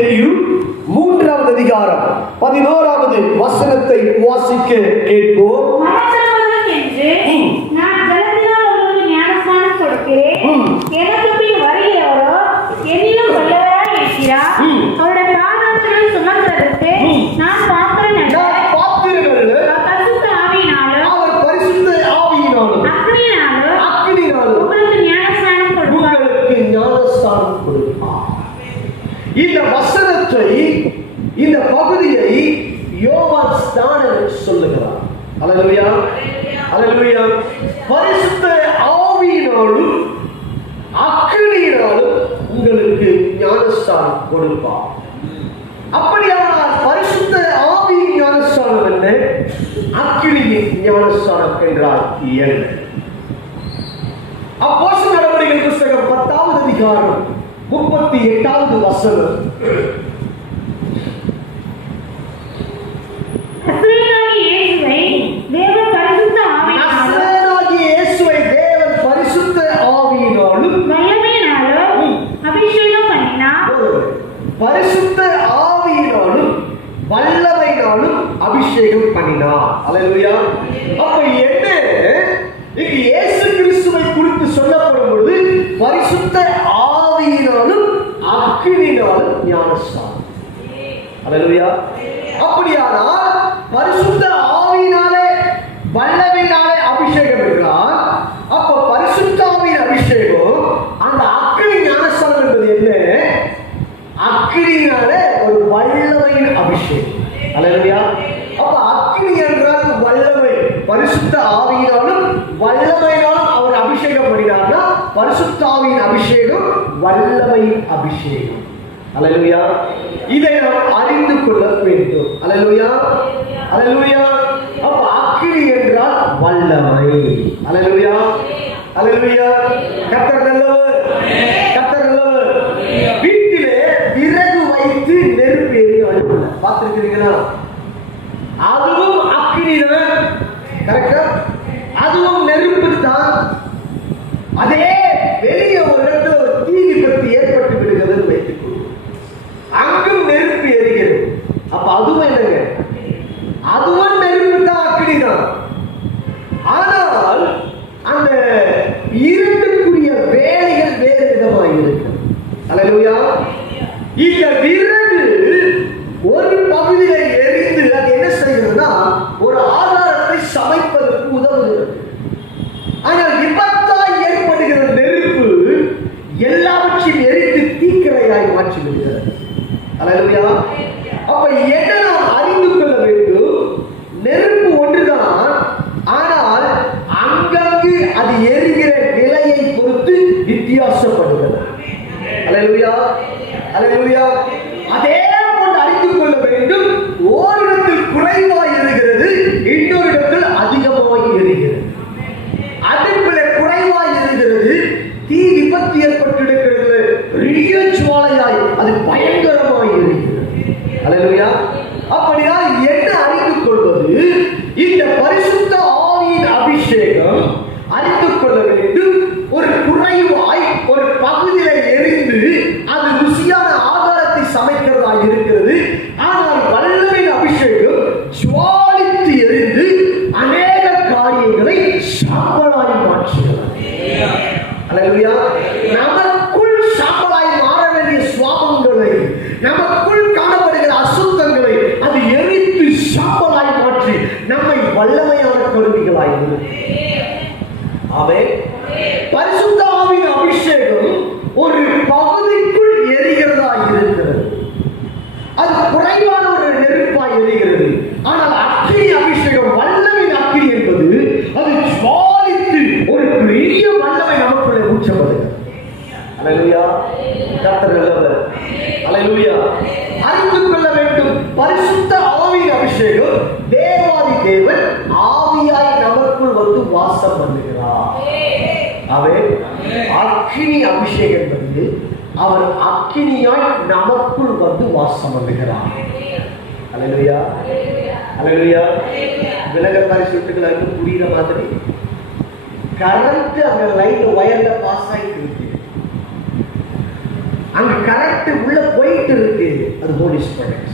தீமோத்தேயு 3வது அதிகாரம் 11வது வசனத்தை வாசிக்க கேட்போம். நான் ஜலத்தினால் உங்களுக்கு ஞானஸ்நானம் கொடுக்கிறேன். எனக்கு பின் வருகிறவரோ என்னிலும் வல்லவராய் இருக்கிறார். அவருடைய பாதங்களை சுமக்கிறதற்கு நான் பாத்திரன் அல்ல. பரிசுத்த ஆவியினாலும் அவர் பரிசுத்த ஆவியினாலும் அக்கினியினாலும் உங்களுக்கு ஞானஸ்நானம் கொடுப்பார். இந்த வசனத்தை, இந்த பகுதியை யோவான் ஸ்நானன் சொல்லுகிறார். அல்லேலூயா, அல்லேலூயா. பரிசுத்த ஆவியினாலும் அக்கினியினாலும் உங்களுக்கு ஞானஸ்நானம் கொடுப்பார். அப்படியானால் பரிசுத்த ஆவியின் ஞானஸ்நானம் என்ன, அக்கினியின் ஞானஸ்நானம் என்றால் என்ன? அப்போஸ்தலர் நடவடிக்கைகள் புத்தகம் 10வது அதிகாரம் 38வது வசனம். நசரேயனாகிய இயேசுவை தேவன் பரிசுத்த ஆவியினாலும் பரிசுத்த ஆவியினாலும் வல்லமையினாலும் அபிஷேகம் பண்ணினார். அல்லேலூயா. அப்ப என்ன, இங்கு இயேசு கிறிஸ்துவை குறித்து சொல்லப்படும் பொழுது பரிசுத்த ஆவியினாலும் அக்கினியினாலும் ஞானஸ்நானம். அல்லேலூயா. அப்படியானால் பரிசுத்த ஆவியினாலே வல்லமையினாலே அபிஷேகம் இருக்கிறார். அப்ப பரிசுத்த ஆவியின் அபிஷேகம், அந்த அக்கினி ஞானஸ்நானம் என்பது என்ன? அக்கினியினாலே ஒரு வல்லமையின் அபிஷேகம். அல்லேலூயா. அப்ப அக்கினி என்றால் வல்லமை. பரிசுத்த ஆவியினாலும் வல்லமையினாலும் அவர் அபிஷேகம் பண்ணினார்னா பரிசுத்த ஆவியின் அபிஷேகம் வல்லமையின் அபிஷேகம். அல்லேலூயா. இதை நாம் அறிந்து கொள்ள வேண்டும். அல்லேலூயா, அல்லேலூயா. அப்ப அக்கினி என்றால் வல்லமை. அல்லேலூயா, அல்லேலூயா. கர்த்தர் நல்லவர், கர்த்தர் நல்லவர். வீட்டிலே விறகு வைத்து நெருப்பு எரிய அடுப்புல பார்த்திருக்கிறீங்களா? அதுவும் அக்கினி தான். கரெக்டா? அதுவும் நெருப்பு தான். அதே வெளியே ஒரு இடத்துல ஒரு தீ விபத்து ஏற்பட்டு விடுகிறது வைத்துக் கொள்ளும், அங்கும் நெருப்பு எரிகிறது. அப்ப அதுவும் என்னங்க, அதுவும் நெருப்பு தான், அக்கினி தான். ஆனால் அந்த இரண்டுக்குரிய வேலைகள் வேறு விதமாக இருக்கு. அல்லேலூயா. இந்த விறகு ஒரு பகுதியில எரிந்து அது என்ன செய்கிறதுனா ஒரு ஆதாரத்தை சமைப்பதற்கு உதவுகிறது. ஆனால் விபத்தாய் ஏற்படுகிற நெருப்பு எல்லாவற்றையும் எரித்து தீக்கிரையாய் மாற்றி விடுகிறது. அல்லேலூயா. அப்ப என்ன நாம் அறிந்து கொள்ள வேண்டும், நெருப்பு ஒன்றுதான், ஆனால் அங்கங்கு அது எரிகிற நிலையை பொறுத்து வித்தியாசப்படுகிறது. அல்லேலூயா, அல்லேலூயா. அதே போன்று அறிந்து கொள்ள வேண்டும், ஓரிடத்தில் குறைவாய் எரிகிறது, இன்னொரு இடத்தில் அதிகமாய் எரிகிறது. அடுப்பில் குறைவாய் எரிகிறது, தீ விபத்து ஏற்பட்டிருக்கிறது, பெரிய ஜுவாலையாய் அது பயங்கரமாய் எரிகிறது. அல்லேலூயா. அப்படினால் என்ன அறிந்து கொள்வது, இந்த பரிசுத்த ஆவியின் அபிஷேகம் அறிந்து கொள்ள வேண்டும். ஒரு குறைவாய் ஒரு பகுதியில எரிந்து அது ருசியான ஆதாரத்தை சமைக்கிறதாய் இருக்கிறது. ஆனால் வல்லமையின் அபிஷேகம் ஜுவாலித்து எரிந்து அநேக காரியங்களை சாம்பலாய் மாற்றுகிறது. அல்லேலூயா. நமக்குள் சாம்பலாய் மாற வேண்டிய சுவாபங்களை, நமக்குள் காணப்படுகிற அசுத்தங்களை அது எரித்து சாம்பலாய் மாற்றி நம்மை வல்லமையான கருவிகளாய். ஆமென். பரிசுத்த ஆவியின் அபிஷேகம் ஒரு பகுதிக்குள் எரிகிறதா இருக்கிறது, அது குறைவான ஒரு நெருப்பாய் எரிகிறது. ஆனால் அக்கினி அபிஷேகம், வல்லமையின் அக்கினி என்பது அது ஜுவாலித்து ஒரு பெரிய வல்லமை நமக்குள்ளே ஊற்றப்படுகிறது. அல்லேலூயா. கர்த்தர் நல்லவர். அல்லேலூயா. அறிந்து கொள்ள வேண்டும், பரிசுத்த ஆவியின் அபிஷேகம் தேவாதி தேவன் ஆவியாய் நமக்குள் வந்து வாசம் பண்ணுகிறார். ஆமென். அக்கினி அபிஷேகம் என்பது அவர் அக்கினியாய் நமக்குள் வந்து வாசம் பண்ணுகிறார். அல்லேலூயா, அல்லேலூயா. விலகத்தாய் சுட்டுகளை புரியுற மாதிரி கரண்ட் அந்த லைன் வயர்ல பாஸ் ஆகிட்டு இருக்கு. அங்க கரண்ட் உள்ள போயிட்டு இருக்கு, அது ஹோலி ஸ்பிரிட்.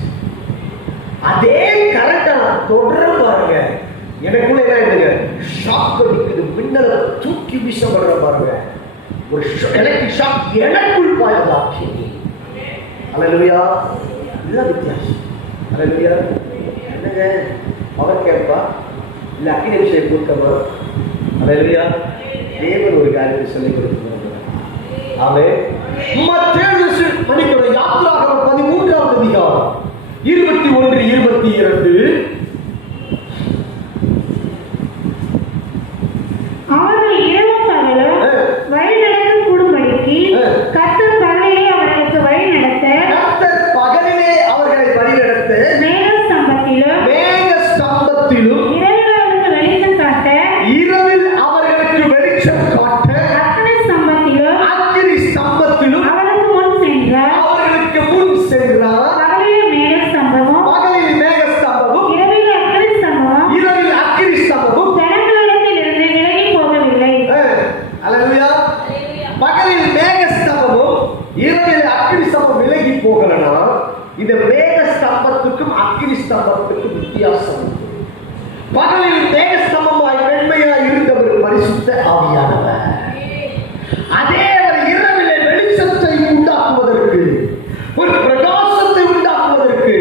அதே கரண்ட தொடர பாருங்க, எனக்குள்ள என்ன இருக்குங்க, ஷாக் அடிக்குது, மின்னல தூக்கி வீசப்படுற பாருங்க, ஒரு எலக்ட்ரிக் ஷாக் எனக்குள் பாயதாக்கி. அல்லேலூயா. இதுதான் வித்தியாசம். அல்லேலூயா. என்னங்க அவர் கேட்பா இல்ல அக்கினி விஷயம் கொடுக்கமா? அல்லேலூயா. தேவன் ஒரு காரியத்தை சொல்லிக் கொடுக்கிறார். ஆமென். மத்தேயு மணிக்கோட யாத்திராகமம் 13ஆம் அதிகாரம் 21, 22. அவர்கள் இரவும் பகலும் வழி நடக்க கூடும்படிக்கு கர்த்தர் பகலிலே அவர்களுக்கு வழி நடத்த, கர்த்தர் பகலிலே அவர்களை வழிநடத்த, மேக ஸ்தம்பத்திலும் இரவில் அவர்களுக்கு வெளிச்சம் காட்ட, இரவில் அவர்களுக்கு வெளிச்சம் காட்ட, அக்கினி ஸ்தம்பத்திலும் அவர்களுக்கு முன் சென்றார். பகலிலே மேக ஸ்தம்பமும் இரவில் அக்கினி ஸ்தம்பமும் ஜனங்களிடத்தில் இருந்து விலகி போகவில்லை. அல்லேலூயா. பகலில் மேக ஸ்தம்பமும் இரவில் அக்கினி ஸ்தம்பம் விலகி போகலனா, இந்த மேக ஸ்தம்பத்துக்கும் அக்கினி ஸ்தம்பத்துக்கும் வித்தியாசம் உண்டு. பகலில் மேக ஸ்தம்பமாய் வெண்மையாய் இருந்தவர் பரிசுத்த ஆவியானவர். அதே அவர் இரவிலே வெளிச்சத்தை உண்டாக்குவதற்கு, ஒரு பிரகாசத்தை உண்டாக்குவதற்கு,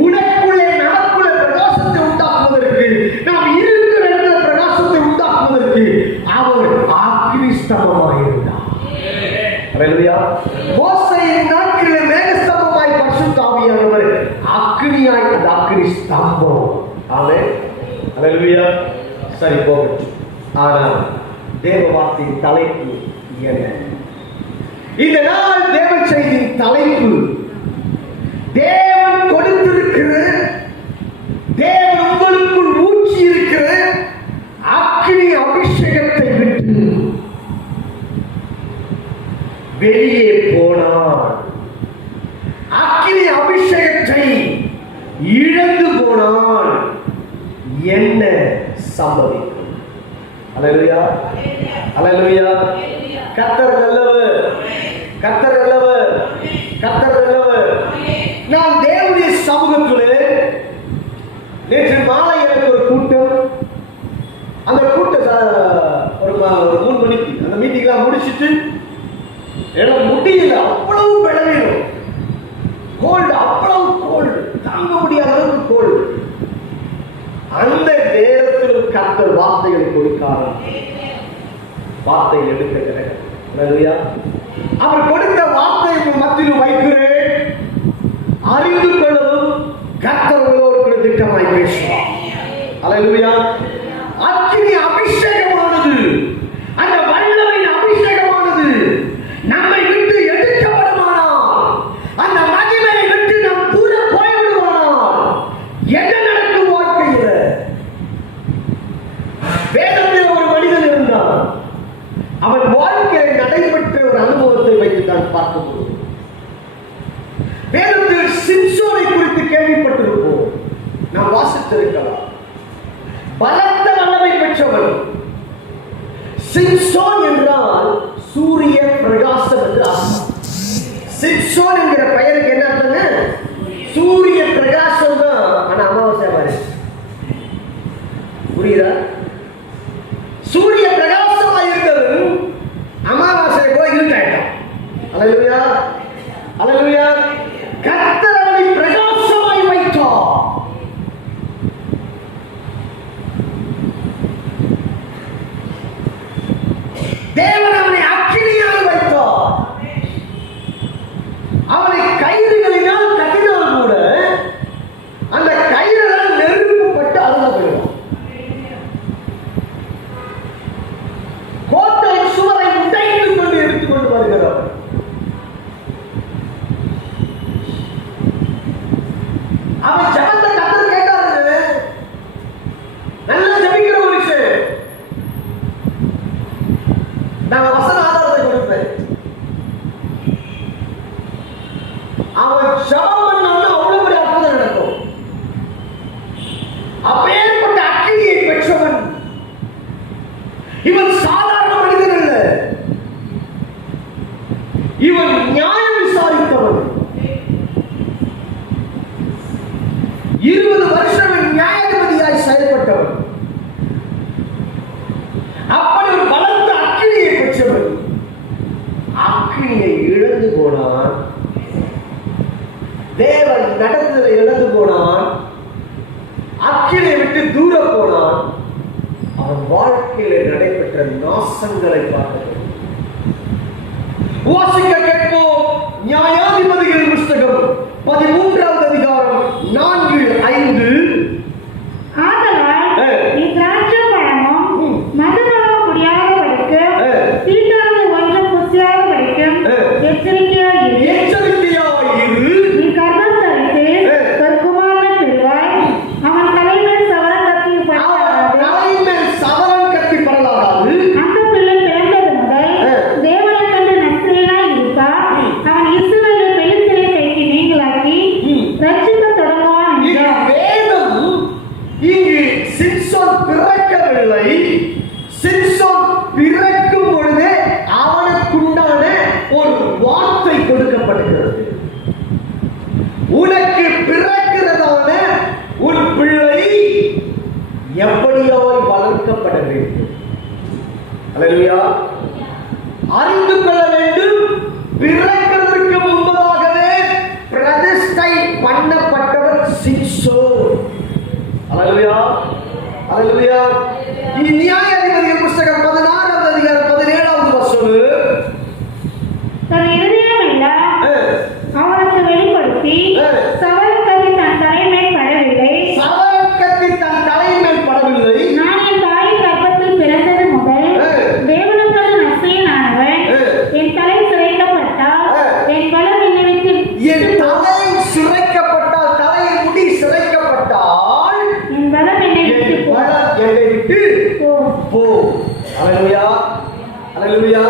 உனக்குள்ளே நமக்குள்ளே பிரகாசத்தை உண்டாக்குவதற்கு, நாம் இருக்கிற இடத்துல பிரகாசத்தை உண்டாக்குவதற்கு அவர் அக்கினி ஸ்தம்பமாய் இருந்தார். அல்லேலூயா. மோசேயின் நாட்களிலே மேகஸ்தம்பமாய் பரிசுத்த ஆவியானவர், அக்கினியாய் அந்த அக்கினி ஸ்தம்பம். ஆமென். அல்லேலூயா. சரி போகட்டும். ஆனால் தேவ வார்த்தையின் தலைப்பு என்ன? இந்த நாள் தேவ செய்தியின் தலைப்பு, தேவன் கொடுத்திருக்கிற, தேவன் உங்களுக்குள் ஊற்றி இருக்கிற அக்கினி அபிஷேகத்தை விட்டு வெளியே போனான். அக்கினி அபிஷேகத்தை இழந்து போனான். என்ன சம்பவிக்கும்? அல்லேலூயா. அல்லேலூயா. கர்த்தர் நல்லவர், கர்த்தர் நல்லவர், கர்த்தர் நல்லவர். நான் தேவனுடைய சமூகத்திலே நேற்று மாலை எனக்கு ஒரு கூட்டம், அந்த கூட்டம் ஒரு 3 மணிக்கு அந்த மீட்டிங்லாம் முடிச்சுட்டு எனக்கு முடியல, அவ்வளவு பலவீனம், கோல்டு, அவ்வளவு கோல்டு, தாங்க முடியாத அளவுக்கு கோல்டு. அந்த நேரத்தில் கர்த்தர் வார்த்தைகளை கொடுக்கார். வார்த்தை எடுக்கிறேன். அவர் கொடுத்த வார்த்தையை மத்தியில் வைக்கிறேன். அறிந்து கொள்ளவும் கர்த்தர் உங்களோடு திட்டமாய் பேசுவார். அல்லேலூயா. அக்கினி அபிஷேகமானது, அந்த வல்லமையின் அபிஷேகமானது நம்மை விட்டு எடுக்கப்படுமானால், அந்த மகிமையை விட்டு நாம் தூர போய்விடுவானால் என்ன நடக்கும் வாழ்க்கையில்? வேதத்தில் ஒரு மனிதன் இருந்தான். அவன் வாழ்க்கையை நடைபெற்ற ஒரு அனுபவத்தை வைத்து தான் பார்க்கும்போது, வேதத்தில் சிம்சோனை குறித்து கேள்விப்பட்டிருப்போம், நாம் வாசித்திருக்கலாம். பல 20 வருஷம் நியாயாதிபதியாய் செயல்பட்டவர். அப்படி ஒரு பலத்த அக்கினியை பெற்றவர். அக்கினியை இழந்து போனான். தேவன் நடந்ததை இழந்து போனான். அக்கினியை விட்டு தூர போனான். அவன் வாழ்க்கையில நடைபெற்ற நாசங்களை பார்த்தது. வாசிக்க கேட்போம். நியாயாதிபதிகளின் புஸ்தகம் 13வது அதிகாரம் 4-5. ஆதலால் நீ திராட்சை பழமும் மதுபானம் குடியாதபடிக்கு தீட்டானது ஒன்றும் புசியாதபடிக்கு எச்சரிக்கையாயிரு. நீ கர்ப்பம் தரித்து ஒரு குமாரனை பெறுவாய். அவன் தலைமேல் சவரன் கத்தி பரலாகாது. அந்த பிள்ளை பிறந்தது முதல் தேவனை கண்டு நற்செயலாய் இருப்பார். அவன் இஸ்ரவேலை பெலிஸ்தரை கைக்கு நீங்களாக்கி ரட்சிக்கத் தொடங்குவான் என்றார். இங்கு சிம்சோன் பிறக்கவில்லை. சிம்சோன் பிறக்கும் பொழுதே அவனுக்குண்டான ஒரு வார்த்தை கொடுக்கப்படுகிறது. உனக்கு பிறக்கிறதான ஒரு பிள்ளை எப்படியாய் வளர்க்கப்பட வேண்டும். அல்லேலூயா. அறிந்து கொள்ள வேண்டும். பிறக்கிறதற்கு முன்பதாகவே பிரதிஷ்டை பண்ணப்பட்டவர் சிம்சோன். அல்லேலூயா. அல்லேலூயா. நியாயாதிபதிகள் புஸ்தகம் 16வது அதிகாரம் 17வது வசனம். தன் இருதயமெல்லாம் அவனுக்கு வெளிப்படுத்தி சவரக்கத்தி தன் தலைமேல் படவில்லை. சவரக்கத்தி தன் தலைமேல் படவில்லை. நான் என் தாயின் கர்ப்பத்தில் பிறந்தது முதல் தேவனுக்கான நற்செயலானவன். என் தலை சிரைக்கப்பட்டால் என் பலம் என்னை விட்டு என் தலை சிரைக்கப்பட்டால், தலையின் முடி சிரைக்கப்பட்டால் என் பலம் என்னை விட்டு போ. அல்லேலூயா. அல்லேலூயா.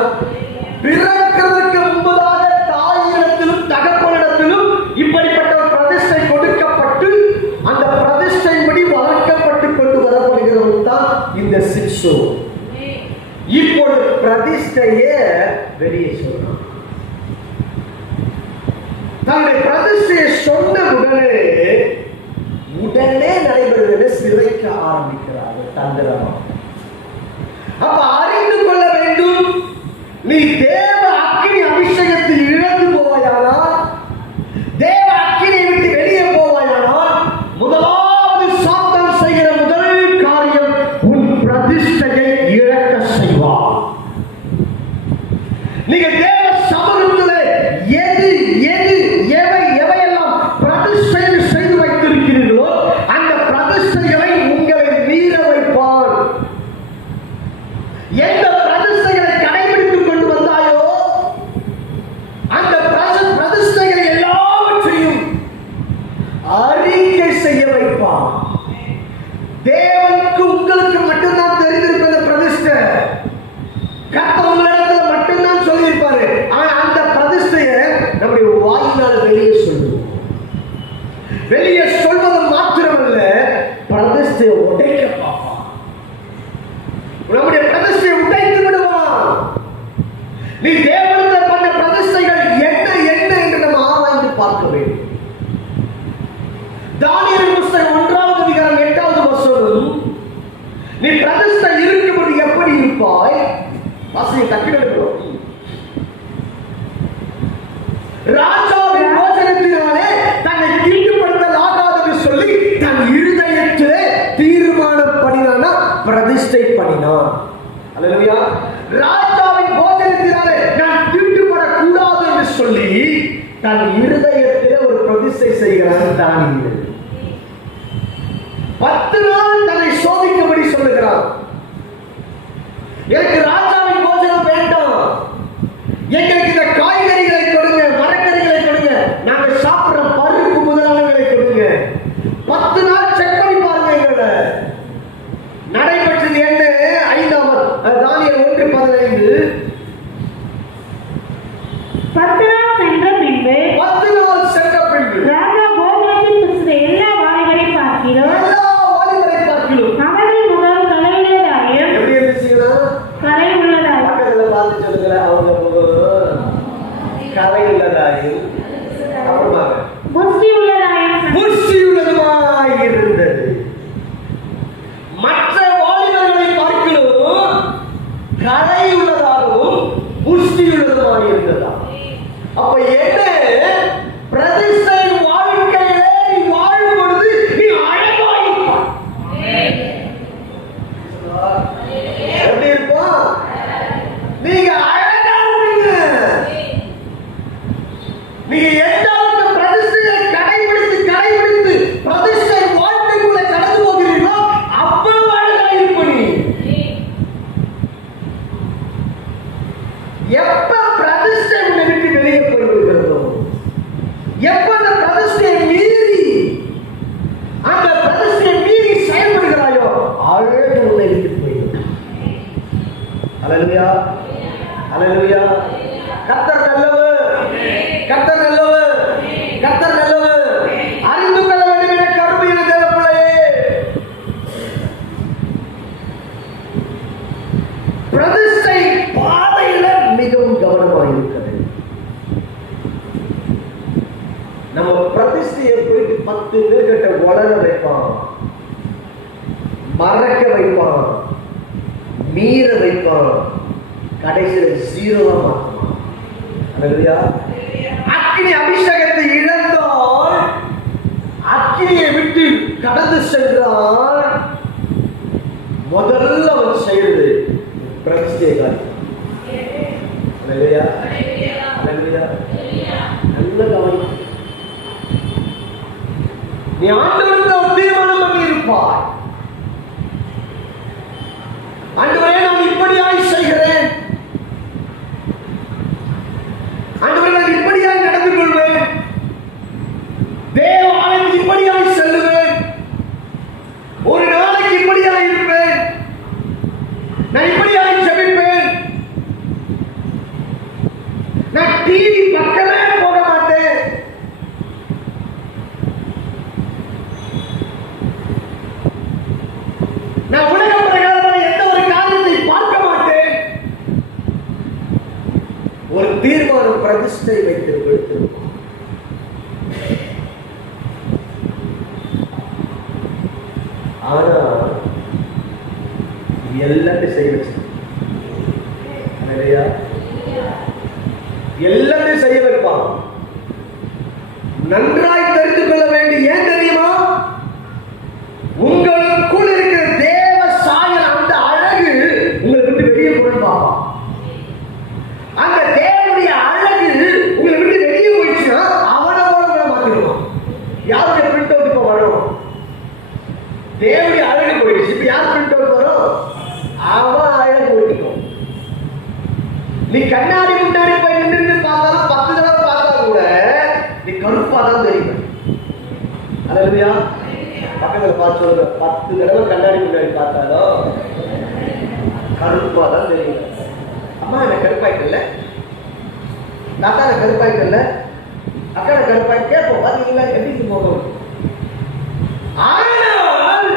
பிறக்கிறதுக்கு முன்பதாக தாயிடத்திலும் தகப்பனிடத்திலும் இப்படிப்பட்ட ஒரு பிரதிஷ்டை கொடுக்கப்பட்டு அந்த பிரதிஷ்டைப்படி வளர்க்கப்பட்டு கொண்டு வரப்படுகிறவன் தான் இந்த சிம்சோன். இப்பொழுது பிரதிஷ்டையே வெளியே சொல்றான். தன்னுடைய பிரதிஷ்டையை சொன்ன உடனே நடைபெறுவதை சிதைக்க ஆரம்பிக்கிறார்கள் தந்திரமா. அப்ப அறிந்து கொள்ள வேண்டும். நீ தேவ அக்கினி அபிஷேகத்தை இழந்து போவாயானால், தேவ அக்கினியை விட்டு வெளியே போவாயானால், முதலாவது சாத்தான் செய்கிற முதல் காரியம் உன் பிரதிஷ்டையை இழக்க செய்வார். நீங்க தேவ சமூகத்திலே எவையெல்லாம் பிரதிஷ்டை செய்து வைத்திருக்கிறீர்களோ அந்த பிரதிஷ்டைகளை உங்களை மீற வைப்பார். எந்த பிரதிஷ்டைகளை கடைபிடித்துக் கொண்டு வந்தாயோ அந்த பிரதிஷ்டைகளை எல்லாவற்றையும் அறிக்கை செய்ய வைப்பார். தேவனுக்கு உங்களுக்கு மட்டும்தான் தெரிந்திருப்பது பிரதிஷ்டை. கர்த்தர் உங்களிடத்துல மட்டும்தான் சொல்லியிருப்பாரு. ஆனா அந்த பிரதிஷ்டையை நம்முடைய வாயினால் வெளியே சொல்லுவோம். வெளியே சொல்வது மாத்திரமல்ல, பிரதிஷ்டையை உடைக்க பார்ப்பான். நம்முடைய பிரதிஷ்டையை உடைத்து விடுவான். நீ தேவனிடத்தில் பண்ண பிரதிஷ்டைகள் என்ன என்று நம்ம ஆராய்ந்து பார்க்க வேண்டும். தானியேல் புஸ்தகம் 1வது அதிகாரம் 8வது வசனம். நீ பிரதிஷ்டை இருக்கும்போது எப்படி இருப்பாய்? வாசியை தக்கிடுகிறோம். ராஜாவின் போஜனத்தினாலே தன்னை தீட்டுப்படுத்தலாகாது சொல்லி தன் இருதயத்திலே தீர்மானம் பண்ணினானா, பிரதிஷ்டை பண்ணினான். அல்லேலூயா. ராஜாவின் போஜனத்தினாலே நான் தீட்டுப்படக்கூடாது என்று சொல்லி தன் இருதயத்திலே ஒரு பிரதிஷ்டை செய்கிறான் தானியேல். 10 நாள் தன்னை சோதிக்கும்படி சொல்லுகிறான். எனக்கு ராஜாவின் போஜனம் வேண்டாம், எங்களுக்கு இந்த காய்கறிகளை கொடுங்க, மரக்கறிகளை கொடுங்க, நாங்க சாப்பிடுற பருப்பு முதலானவைகளை கொடுங்க. 10 நாள் செக் பண்ணி பாருங்க. எங்களை நடைபெற்றது என்ன? 5வது தானியேல் 1:15. 10 நாள் சென்ற பின்பு ராஜா போஜனத்தில் புசித்த எல்லா வாலிபரை பார்க்கிறோம். அவர்கள் முகம் கலை உள்ளதாயும் எப்படி இருந்துச்சுன்னா கலை உள்ளதாயும் பக்கத்துல பார்த்து சொல்லுகிற அவங்க முகம் அல்லேலூயா, அல்லேலூயா. கர்த்தர் நல்லவர், கர்த்தர் நல்லவர், கர்த்தர் நல்லவர். அறிந்து கொள்ள வேண்டும் என கருமையான தேவப்பிள்ளையே, பிரதிஷ்டை பாதையில மிகவும் கவனமாக இருக்கிறது. நம்ம பிரதிஷ்டையை போயிட்டு 10 பேர்கிட்ட வளர வைப்பான், மறக்க வைப்பான், மீற வைப்பான், கடைசியில 0-ஆ மாற்றுவான். அல்லேலூயா. அக்கினி அபிஷேகத்தை இழந்தால், அக்கினியை விட்டு கடந்து சென்றால், முதல்ல அவன் செய்வது பிரதிஷ்டையை காட்டு. அல்லேலூயா, அல்லேலூயா. நல்ல கவனம். நீ ஆண்டவருக்கு ஒரு தீர்மானம் பண்ணி இருப்பாய். ஆண்டவரே, நான் இப்படியாய் செய்கிறேன், ஆண்டவரே நான் இப்படியாய் நடந்து கொள்வேன், தேவாலயம் இப்படியாய் செல்லுவேன், ஒரு நாளைக்கு இப்படியாய் இருப்பேன், நான் இப்படியாய் ஜெபிப்பேன், நான் டிவி பக்கமே போக மாட்டேன், நான் உலக பிரகாரமான எந்த ஒரு காரியத்தை பார்க்க மாட்டேன். ஒரு தீர்மானம் பிரதிஷ்டை வைத்திருப்பது. ஆனா எல்லாத்தையும் செய்ய வச்சு, எல்லாத்தையும் செய்ய வைப்பான். நன்றாய் தெரிந்து கொள்ள வேண்டிய, ஏன் தெரியுமா? உங்களுக்குள் இருக்கிற தேவ சாயல், அந்த அழகு உங்களை விட்டு வெளியே போடுவா. அந்த தேவனுடைய அழகு உங்களை விட்டு வெளியே போயிடுச்சுன்னா அவனோட கூட மாத்திடுவான். யாருடைய பிரிண்ட் அவுட் இப்ப வரும்? தேவனுடைய அழகு போயிடுச்சு, இப்ப யார் பிரிண்ட் அவுட் வரும்? அவன் அழகு ஓட்டிக்கும். நீ கண்ணாடி முன்னாடி போய் நின்று பார்த்தாலும் 10 தடவை பார்த்தா கூட நீ கருப்பாதான் தெரியும். அல்லேலூயா. பக்கத்துல பார்த்து சொல்லுங்க, 10 தடவை கண்ணாடி முன்னாடி பார்த்தாலும் கருப்பாதான் தெரியும். அம்மா எனக்கு கருப்பாய்க்கல, தாத்தா எனக்கு கருப்பாய்க்கல, அக்கா எனக்கு கருப்பாய் கேட்போம். பாத்தீங்களா எப்படி போகும்? ஆனால்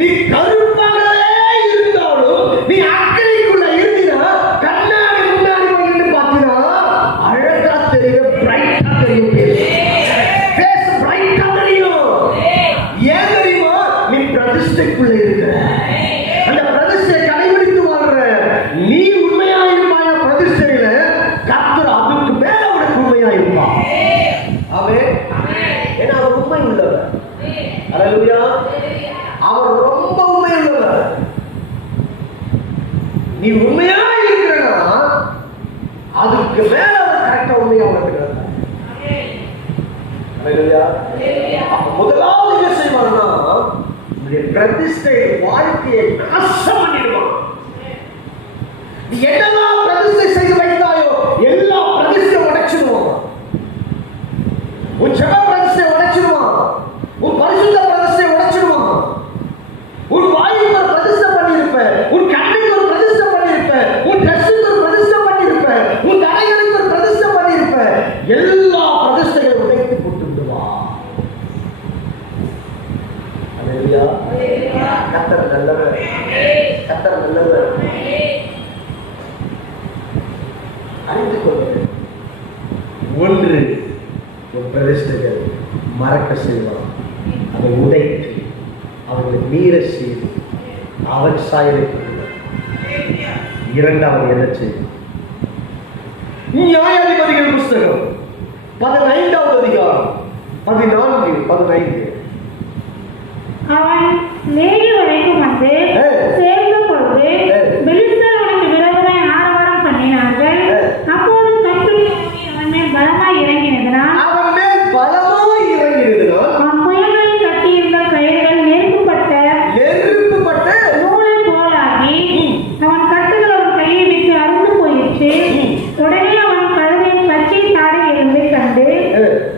நீ கருப்பாகவே இருந்தாலும் நீ அக்கறைக்குள்ள இருந்தீனா, கண்ணாடி முன்னாடி போய் பார்த்தீங்கன்னா அழகா தெரியும், பிரைட்டா தெரியும், பேஸ் பிரைட்டா தெரியும். ஏன் தெரியுமா? நீ பிரதிஷ்டைக்குள்ள இருக்கிற, அந்த பிரதிஷ்டை கடைபிடித்து வாழ்ற. நீ உண்மையா இருப்பாயா பிரதிஷ்டையில, கர்த்தர் அதுக்கு மேல உனக்கு உண்மையா இருப்பான். அவன் ஏன்னா அவர் உண்மை உள்ளவர். அல்லேலூயா. அவர் ரொம்ப உண்மை உள்ளவர். நீ உண்மையா இருக்கிறனா அதுக்கு மேல அவர் கரெக்டா உண்மையா உனக்கு இருக்கிறார். அல்லேலூயா. முதலாவது என்ன செய்வார்னா, உன்னுடைய பிரதிஷ்டை வாழ்க்கையை நாசம் பண்ணிடுவான். நீ என்னெல்லாம் பிரதிஷ்டை செய்து வைத்தாயோ எல்லா பிரதிஷ்டை உடைச்சிடுவான். உன் ஜெப பிரதிஷ்டை உடைச்சிடுவான், உன் பரிசுத்த பிரதிஷ்டை உடைச்சிடுவான். உன் வாய்க்கு ஒரு பிரதிஷ்டை பண்ணியிருப்ப, உன் கண்ணுக்கு ஒரு பிரதிஷ்டை பண்ணியிருப்ப, உன் ட்ரெஸ்ஸுக்கு ஒரு பிரதிஷ்டை பண்ணியிருப்ப, உன் தலைகளுக்கு ஒரு பிரதிஷ்டை பண்ணியிருப்ப, எல்லா பிரதிஷ்டைகளை உடைத்து போட்டு விடுவான். அல்லேலூயா. கர்த்தர் நல்லவர், கர்த்தர் நல்லவர். அறிந்து கொள்வது. ஒன்று, ஒரு பிரதிஷ்டைகள் மறக்க செய்வான், அதை உடைத்து அவர்களை மீற செய்து அவன் சாயலை கொள்வான். இரண்டாவது என்ன செய்யும்? நியாயாதிபதிகள் புஸ்தகம் 15வது அதிகாரம் 14, 15. அவன் மேரி வரைக்கும் வந்து சேர்ந்த பொழுது பெலிஸ்தர் அவனுக்கு விரோதமாய் ஆரவாரம் பண்ணினார்கள். அப்போது கர்த்தர் அவன் மேல் பலமாய் இறங்கினதினால் அவன் மேல் பலமாய் இறங்கினதினால் அவன் புயல்களில் கட்டியிருந்த கயிறுகள் நெருக்கப்பட்ட நூலை போலாகி அவன் கட்டுகள் அவன் கையை விட்டு அறுந்து போயிற்று. உடனே அவன் கழுதையின் பச்சை தாடை இருந்து கண்டு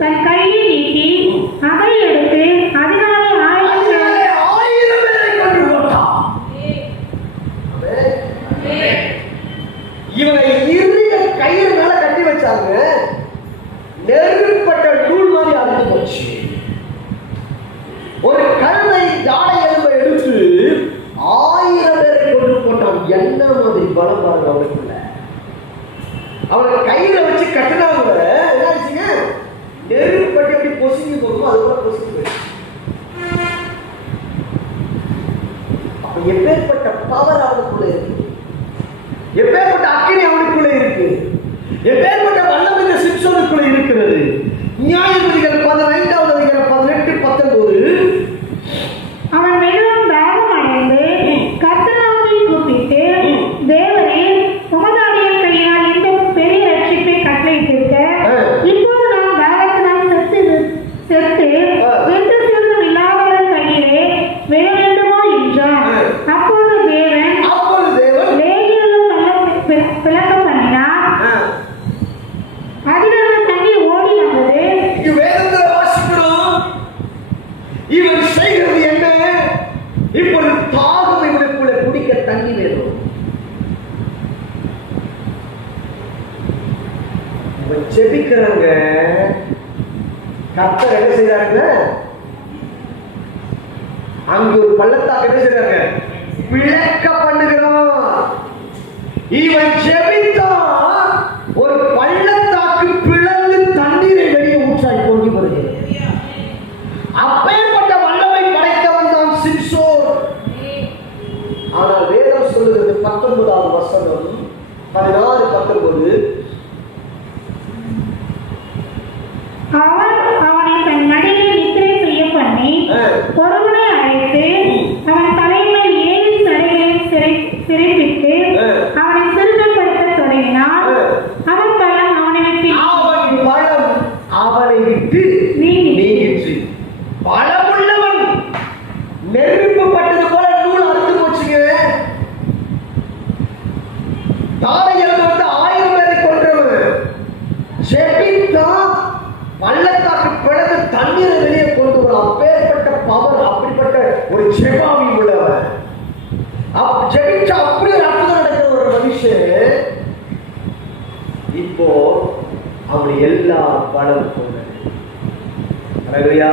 தன் கையை நீட்டி அதை எடுத்து 10,000 பேரை கொன்று போட்டான். போகுமோ அது கூட பொசுக்கு போயிடும். அப்ப எப்பேற்பட்ட பவர் அவனுக்குள்ள இருக்கு, எப்பேற்பட்ட அக்கினி அவனுக்குள்ள இருக்கு, எப்பேற்பட்ட வல்லமை இந்த சிம்சோனுக்குள்ள இருக்கிறது. நியாயாதிபதிகள் 15வது அதிகாரம் 18, 19. அவன் மிகவும் தாகம் அடைந்து கர்த்தரை நோக்கி கூப்பிட்டு, தேவரே, உமது அடியான் கையினால் இந்த பெரிய ரட்சிப்பை கட்டளையிட்டிருக்க, இப்போது நான் தாகத்தினால் செத்து வென்று சிறிதும் இல்லாதவர்கள் கையிலே விழ வேண்டுமோ என்றான். அப்பொழுது தேவன் லேகியர்களும் பிளக்க பண்ணினார். அதிலிருந்து தண்ணீர் ஓடி வந்தது. இங்கு வேதத்தில் வாசிக்கிறோம், இவன் செய்கிறது என்ன? இப்பொழுது தாகம் இவனுக்குள்ள குடிக்க தண்ணி வேணும். இவன் ஜெபிக்கிறாங்க, கர்த்தர் என்ன செய்றாங்க? அங்கு ஒரு பள்ளத்தாக்கு என்ன செய்றாங்க? பிளக்க பண்ணுகிறான். இவன் ஜெபித்தான், ஒரு பள்ளத்தாக்கு பிளந்து தண்ணீரை வெளியே ஊற்றாய் கொண்டு வருகிறது. அப்பேற்பட்ட வல்லமை படைத்தவன் தான் சிம்சோன். ஆனால் வேதம் சொல்லுகிறது 19வது வசனம் 16, 19. அவனை தன் மடியில் நித்திரை செய்ய பண்ணி ஒருவனை அழைத்து அவன் தலைமையில் 7 சடைகளை சிறைப்பிட்டு அவனை சிறுமைப்படுத்த தொடங்கினான். அவன் பலம் அவனை விட்டு நீங்கிற்று. பலமுள்ளவன் நெருப்பு பட்டது போல நூல் அறுத்து போச்சுங்க. தாடையில் வந்து 1000 பேரை கொன்றவன் ஜெபித்தான், பள்ளத்தாக்கு பிளந்து தண்ணீரை வெளியே கொண்டு வர அப்பேற்பட்ட பவர், அப்படிப்பட்ட ஒரு ஜெபாவி உள்ளவன். ஜெபிச்சா அப்படி ஒரு அற்புதம் நடக்கிற ஒரு மனுஷன் இப்போ அவனுடைய எல்லா பலம் போனது. அல்லேலூயா.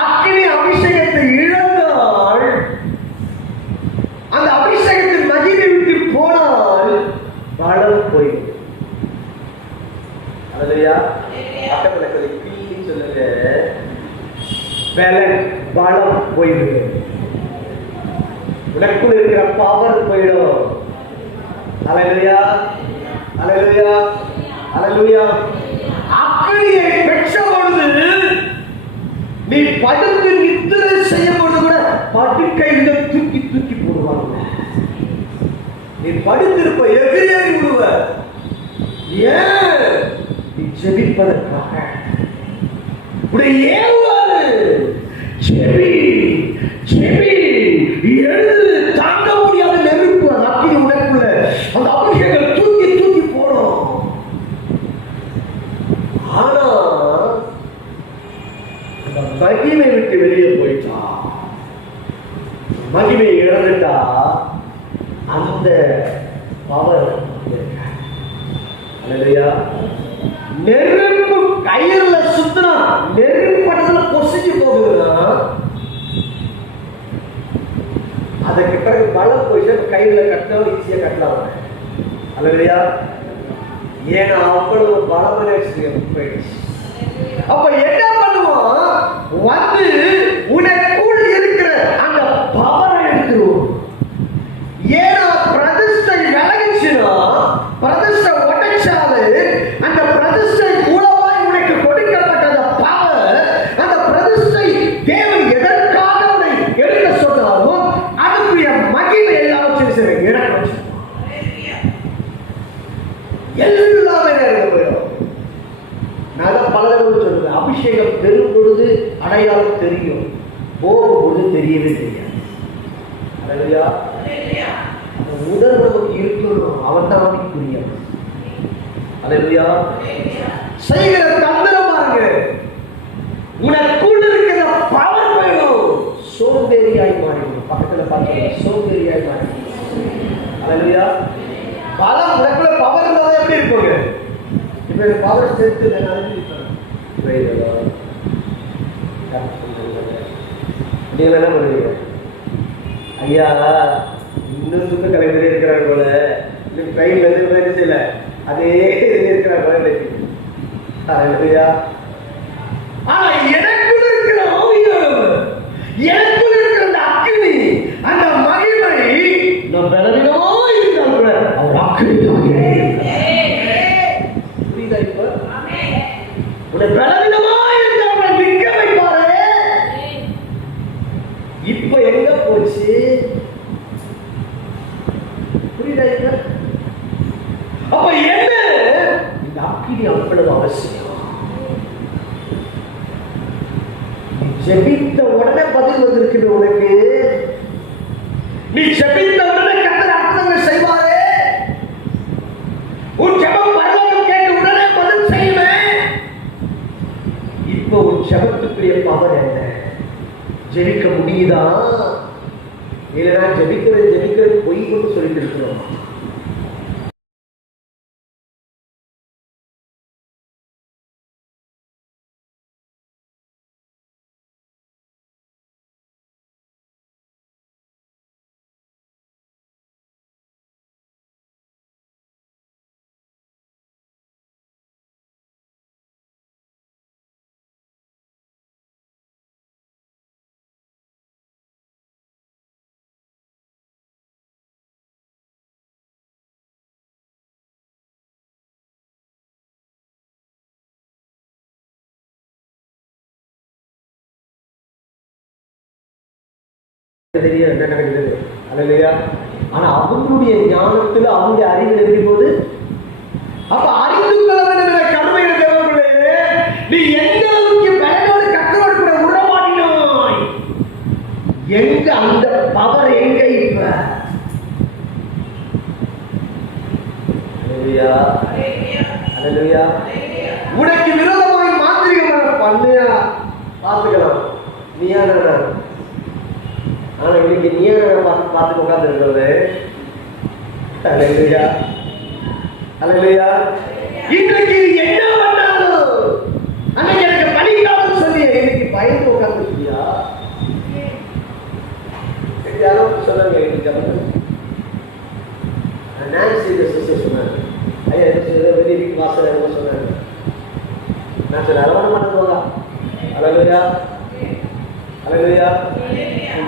அக்கினி அபிஷேகத்தை இழந்தால், அந்த அபிஷேகத்தின் மகிமை விட்டு போனால் பலம் போயிடும். அல்லேலூயா. பக்கத்துல இருக்கிற சொல்லுங்க, பலம் போயிடும். உனக்குள் இருக்கிற பவர் போயிடும். அல்லேலூயா, அல்லேலூயா, அல்லேலூயா. அக்கினியை பெற்ற பொழுது நீ படுத்து நித்திரை செய்யும் பொழுது கூட படுக்கையில தூக்கி தூக்கி போடுவாங்க. நீ படுத்திருப்ப எதிரேறி விடுவ. ஏன்? நீ ஜெபிப்பதற்காக. ஏவுவாரு ஜெபி ஜெபி எழுது. தாங்க முடியாத நெருப்பு அந்த அக்கினி உனக்குள்ள, அந்த அபிஷேகம் தூக்கி தூக்கி போடும். ஆனா அந்த மகிமை விட்டு வெளியே போயிட்டா, மகிமை இழந்துட்டா, அந்த பவர் நெருப்பு கயிறுல சுத்தினா நெருப்பு பட்டத்துல பொசிஞ்சு போகுதுன்னா, அதுக்கு பிறகு பலம் போயிட்டு கையில கட்டினா ஈஸியா கட்டலாம். அல்லையா? ஏன்னா அவ்வளவு பலமான போயிடுச்சு. அப்ப என்ன பண்ணுவோம்? வந்து உனக்குள் இருக்கிற அந்த பவரை எடுத்துருவோம். ஏன்னா பிரதிஷ்டை விலகிச்சுன்னா, பிரதிஷ்டை உடைச்சாது, அந்த பிரதிஷ்டை மூலமாய் உனக்கு கொடுக்கப்பட்ட அந்த பவர், அந்த பிரதிஷ்டை தேவன் எதற்காக உன்னை எடுக்க சொன்னாலும் அதுக்குரிய மகிமை எல்லாவற்றையும் சரி இழக்க எல்லாமே நேரம் போயிடும். நான் பல தடவை சொல்லுவேன், அபிஷேகம் பெறும் பொழுது அடையாளம் தெரியும், போகும்போது தெரியவே தெரியாது. அல்லேலூயா. உடல் நமக்கு இருக்கணும், அவன் தான் நமக்கு புரியும். அல்லேலூயா. செய்கிற தந்திரம் பாருங்க, உனக்குள்ள இருக்கிற பவர் வேணும். சோம்பேறியாய் மாறிடும். பக்கத்துல பார்த்து சோம்பேறியாய் மாறிடும். அல்லேலூயா. பலம் உனக்குள்ள பவர் இருந்தால் எப்படி இருக்குங்க? இப்ப பவர் சேர்த்து நீங்க என்ன பண்ணுவீங்க? ஐயா இன்னும் சுத்த கலைஞரே இருக்கிறார் போல, இன்னும் ட்ரெயின்ல இருந்து என்ன செய்யல, அதே இருக்கிறார் போல. ஆனா எனக்குள் இருக்கிற அந்த அக்கினி, அந்த மகிமை நான் பலவீனமா இருந்தால் கூட அவர் அக்கினியாக புரியுதா? இப்ப உன்னை பலவீனமா இருந்தால் அவரை நிற்க வைப்பாரு. இப்ப எங்க போச்சு? புரியுதா? இப்ப அப்ப என்ன இந்த அக்கினி அவ்வளவு அவசியம். ஜெபித்த உடனே பதில் வந்திருக்குது உனக்கு. நீ ஜெபித்த உடனே கர்த்தர் அற்புதங்கள் செய்வாரே. உன் ஜெபம் பரலோகம் கேட்டு உடனே பதில் செய்வேன். இப்போ உன் ஜெபத்துக்குரிய பவர் என்ன? ஜெபிக்க முடியுதா? இல்லைன்னா ஜெபிக்கிறது பொய் கொண்டு சொல்லிட்டு இருக்கிறோம். தெரியும் என்ன நடக்குது. அல்லையா? ஆனா அவங்களுடைய ஞானத்துல அவங்களுடைய அறிவில் இருக்கும்போது அப்ப அறிந்து கொள்ள வேண்டும் கடமையை தேவைப்படுது. நீ எந்த அளவுக்கு பலனோடு கத்தரோடு கூட உறவாடினாய், எங்க அந்த பவர் எங்க இப்ப? அல்லேலூயா, அல்லேலூயா. உனக்கு விரோதமாய் மாந்திரிகம் பண்ணியா பார்த்துக்கலாம். நீயா ஆனா இன்னைக்கு நீ பார்த்து உட்கார்ந்து இருக்கிறது. அல்லேலூயா, அல்லேலூயா. இன்றைக்கு என்ன பண்ணாலும் அன்னைக்கு எனக்கு படிக்காதுன்னு சொல்லி இன்னைக்கு பயந்து உட்கார்ந்துருக்கியா? யாரோ சொன்னாங்க நான்சி சிஸ்டர் சொன்னாங்க, ஐயா வெளியே வீட்டு வாசல் என்ன சொன்னாங்க. நான் சொன்ன அரவணை பண்ண போதா? அல்லேலூயா, அல்லேலூயா.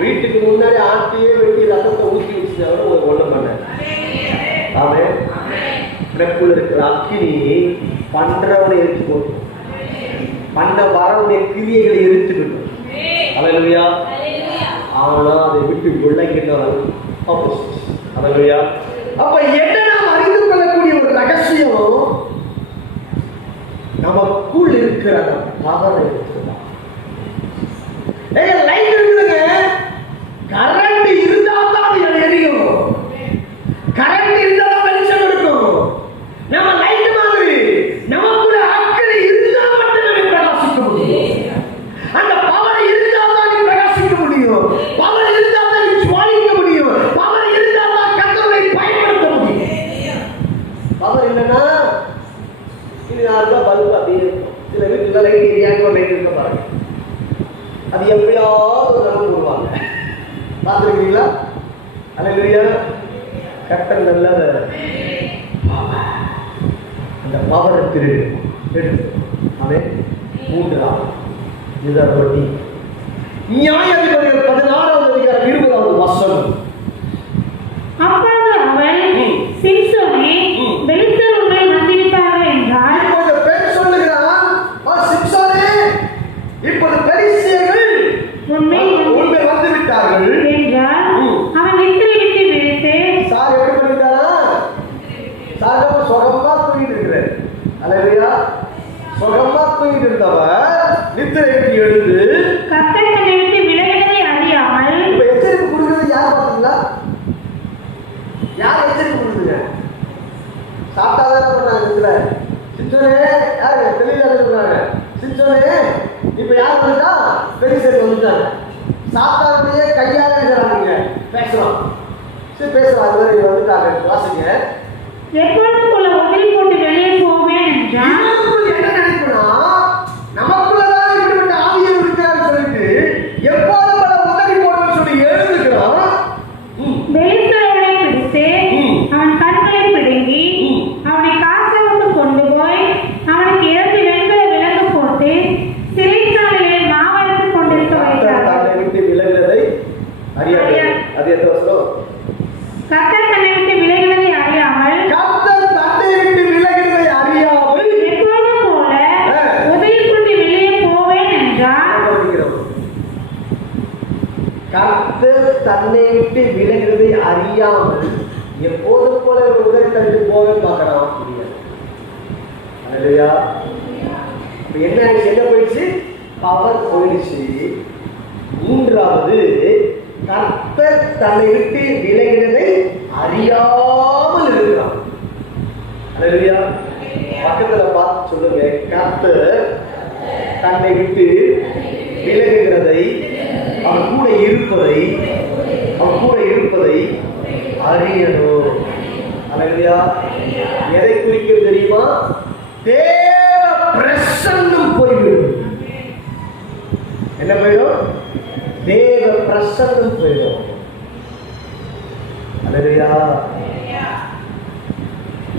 வீட்டுக்கு முன்னாடி ஆட்டியே வெட்டி ரத்தத்தை ஊற்றி வச்சுட்டு ஒரு ஒண்ணும் பண்ண. ஆமென். எனக்குள்ள இருக்கிற அக்கினி பண்றவனை எரிச்சு போட்டு பண்ண வரவுடைய கிரியைகளை எரிச்சுக்கிட்டோம். அல்லேலூயா. ஆனா அதை விட்டு விளங்கிட்டோம். அல்லேலூயா. அப்ப என்ன நாம் அறிந்து கொள்ளக்கூடிய ஒரு ரகசியம், நமக்குள் இருக்கிற பவரை இருக்குதான். லைட் இருக்குதுங்க, கரண்ட் இருந்தா தான் அது எரியும். கரண்ட் இருந்தா தான் வெளிச்சம் இருக்கும். நம்ம லைட் மாதிரி நமக்குள்ள அக்கறை இருந்தா மட்டும் நம்ம பிரகாசிக்க முடியும். அந்த பவர் இருந்தா தான் நீ பிரகாசிக்க முடியும். பவர் இருந்தா தான் நீ ஜுவாலிக்க முடியும். பவர் இருந்தா தான் கர்த்தரை பயன்படுத்த முடியும். பவர் இல்லைன்னா இது யாருக்கா பல்பு அப்படியே இருக்கும். சில வீட்டுல லைட் எரியாங்க லைட் இருக்க பாருங்க, அது எப்படியாவது நடந்து போடுவாங்க. பார்த்துருக்கீங்களா? அல்லேலூயா. கர்த்தர் நல்லது. அந்த பவரை திருடு அவன் மூன்றாவது நிதானப்படி நியாயாதிபதிகள் 16வது அதிகாரம் 20வது வசனம். அப்பொழுது அவன் சிம்சோனே, பெலிஸ்தர் உன்னை வந்திருப்பார்கள் என்றால். இப்போது பெண் சொல்லுகிறான், சிம்சோனே, இப்போது பெலிஸ்தியர்கள் உன்னை வந்து விட்டார்கள் என்றால் அவன் நித்திரை விட்டு விழித்து. சார் எப்படி பண்ணிட்டாரா? சார் சுகமா தூங்கிட்டு இருக்கிறார். அல்லேலூயா. சுகமா தூங்கிட்டு இருந்தவர் நித்திரை விட்டு எழுந்து கர்த்தர் தன்னை விட்டு விலகினதை அறியாமல். இப்ப எச்சரிப்பு கொடுக்கிறது யார் பார்த்தீங்களா? யார் எச்சரிப்பு கொடுக்குதுங்க? சாப்பிட்டாதான் பண்ணாங்க இதுல. சிச்சோனே யாரு தெளிவாக சொல்றாங்க. சிச்சோனே இப்ப யார் வந்துட்டா? பெலிஸ்தர் வந்துட்டாங்க. சாத்தானுடைய கையால இருக்கிறாங்க. பேசுறோம், சரி பேசுறோம். அது மாதிரி வந்துட்டாங்க. வாசிங்க. எப்பொழுது போல உதவி போட்டு வெளியே போவேன் என்றான். என்ன நினைப்புனா, நமக்குள்ளதான் இப்படிப்பட்ட ஆவியம் இருக்கிறான்னு சொல்லிட்டு எப்போது போல உதவி போட்டு சொல்லி எழுதுகிறான். பெலிஸ்தரை பிடித்து அவன் கண்களை பிடுங்கி அவனை காசாவுக்கு கொண்டு போய் அவனுக்கு 2 வெண்கல விலங்கு போட்டு சிறைச்சாலையில் மாவரைத்து கொண்டிருக்க வைத்தார். விட்டு விலக கர்த்தர் தன்னை விட்டு விலகிறதை அறியாமல் எப்போதும் போல ஒரு உதவி தந்து போக பார்க்கலாம் முடியாது. அல்லையா? என்ன போயிடுச்சு? பவர் போயிடுச்சு. மூன்றாவது, கர்த்தர் தன்னை விட்டு விலகிறதை அறியாமல் இருக்கிறான். அல்லையா? பக்கத்துல பார்த்து சொல்லுங்க, கர்த்தர் தன்னை விட்டு விலகுகிறதை, அவன் கூட இருப்பதை அறியணும். அல்லையா? எதை குறிக்கிறது தெரியுமா? தேவ பிரசன்னம் போய்விடும். என்ன போயிடும்? தேவ பிரசன்னம் போயிடும். அல்லையா?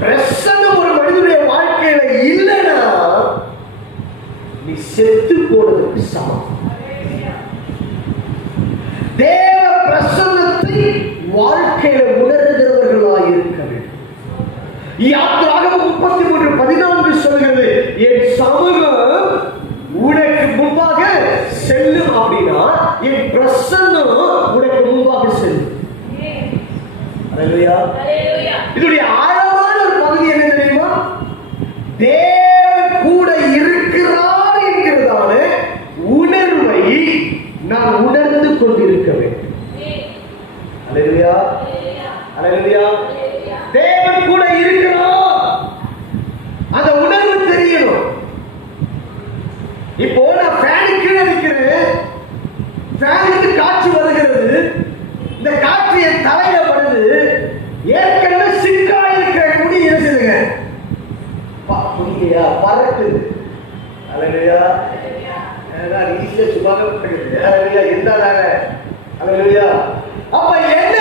பிரசன்னம் ஒரு மனிதனுடைய வாழ்க்கையில இல்லைன்னா நீ செத்து போனதுக்கு சமம். தேவ பிரசன்னத்தை வாழ்க்கையில உணர்கிறவர்களாக இருக்க வேண்டும். யாத்திராகமம் 33:14 சொல்கிறது, என் சமூகம் உனக்கு முன்பாக செல்லும் அப்படின்னா என் பிரசன்னம் உனக்கு முன்பாக செல்லும். அல்லேலூயா. இதனுடைய ஆழமான ஒரு பகுதி என்ன தெரியுமா? தேவன் கூட இருக்கிறார் என்கிறதான உணர்வை நான் உணர்ந்து கொண்டிருக்க வேண்டும். அல்லேலூயா. அல்லேலூயா. தேவன் கூட இருக்கிறார், அந்த உணர்வு தெரியணும். இப்போ நான் ஃபேனுக்கு கீழே நிற்கிறேன், ஃபேனுக்கு காற்று வருகிறது, இந்த காற்று என் தலையில படுது, ஏற்கனவே சிக்கா இருக்கிற முடி என்ன செய்யுங்க? புரியா பறக்குது. அல்லேலூயா. ஈஸியா சும்மாவே பறக்குது. அல்லேலூயா. எந்தால? அல்லேலூயா. அப்ப என்ன?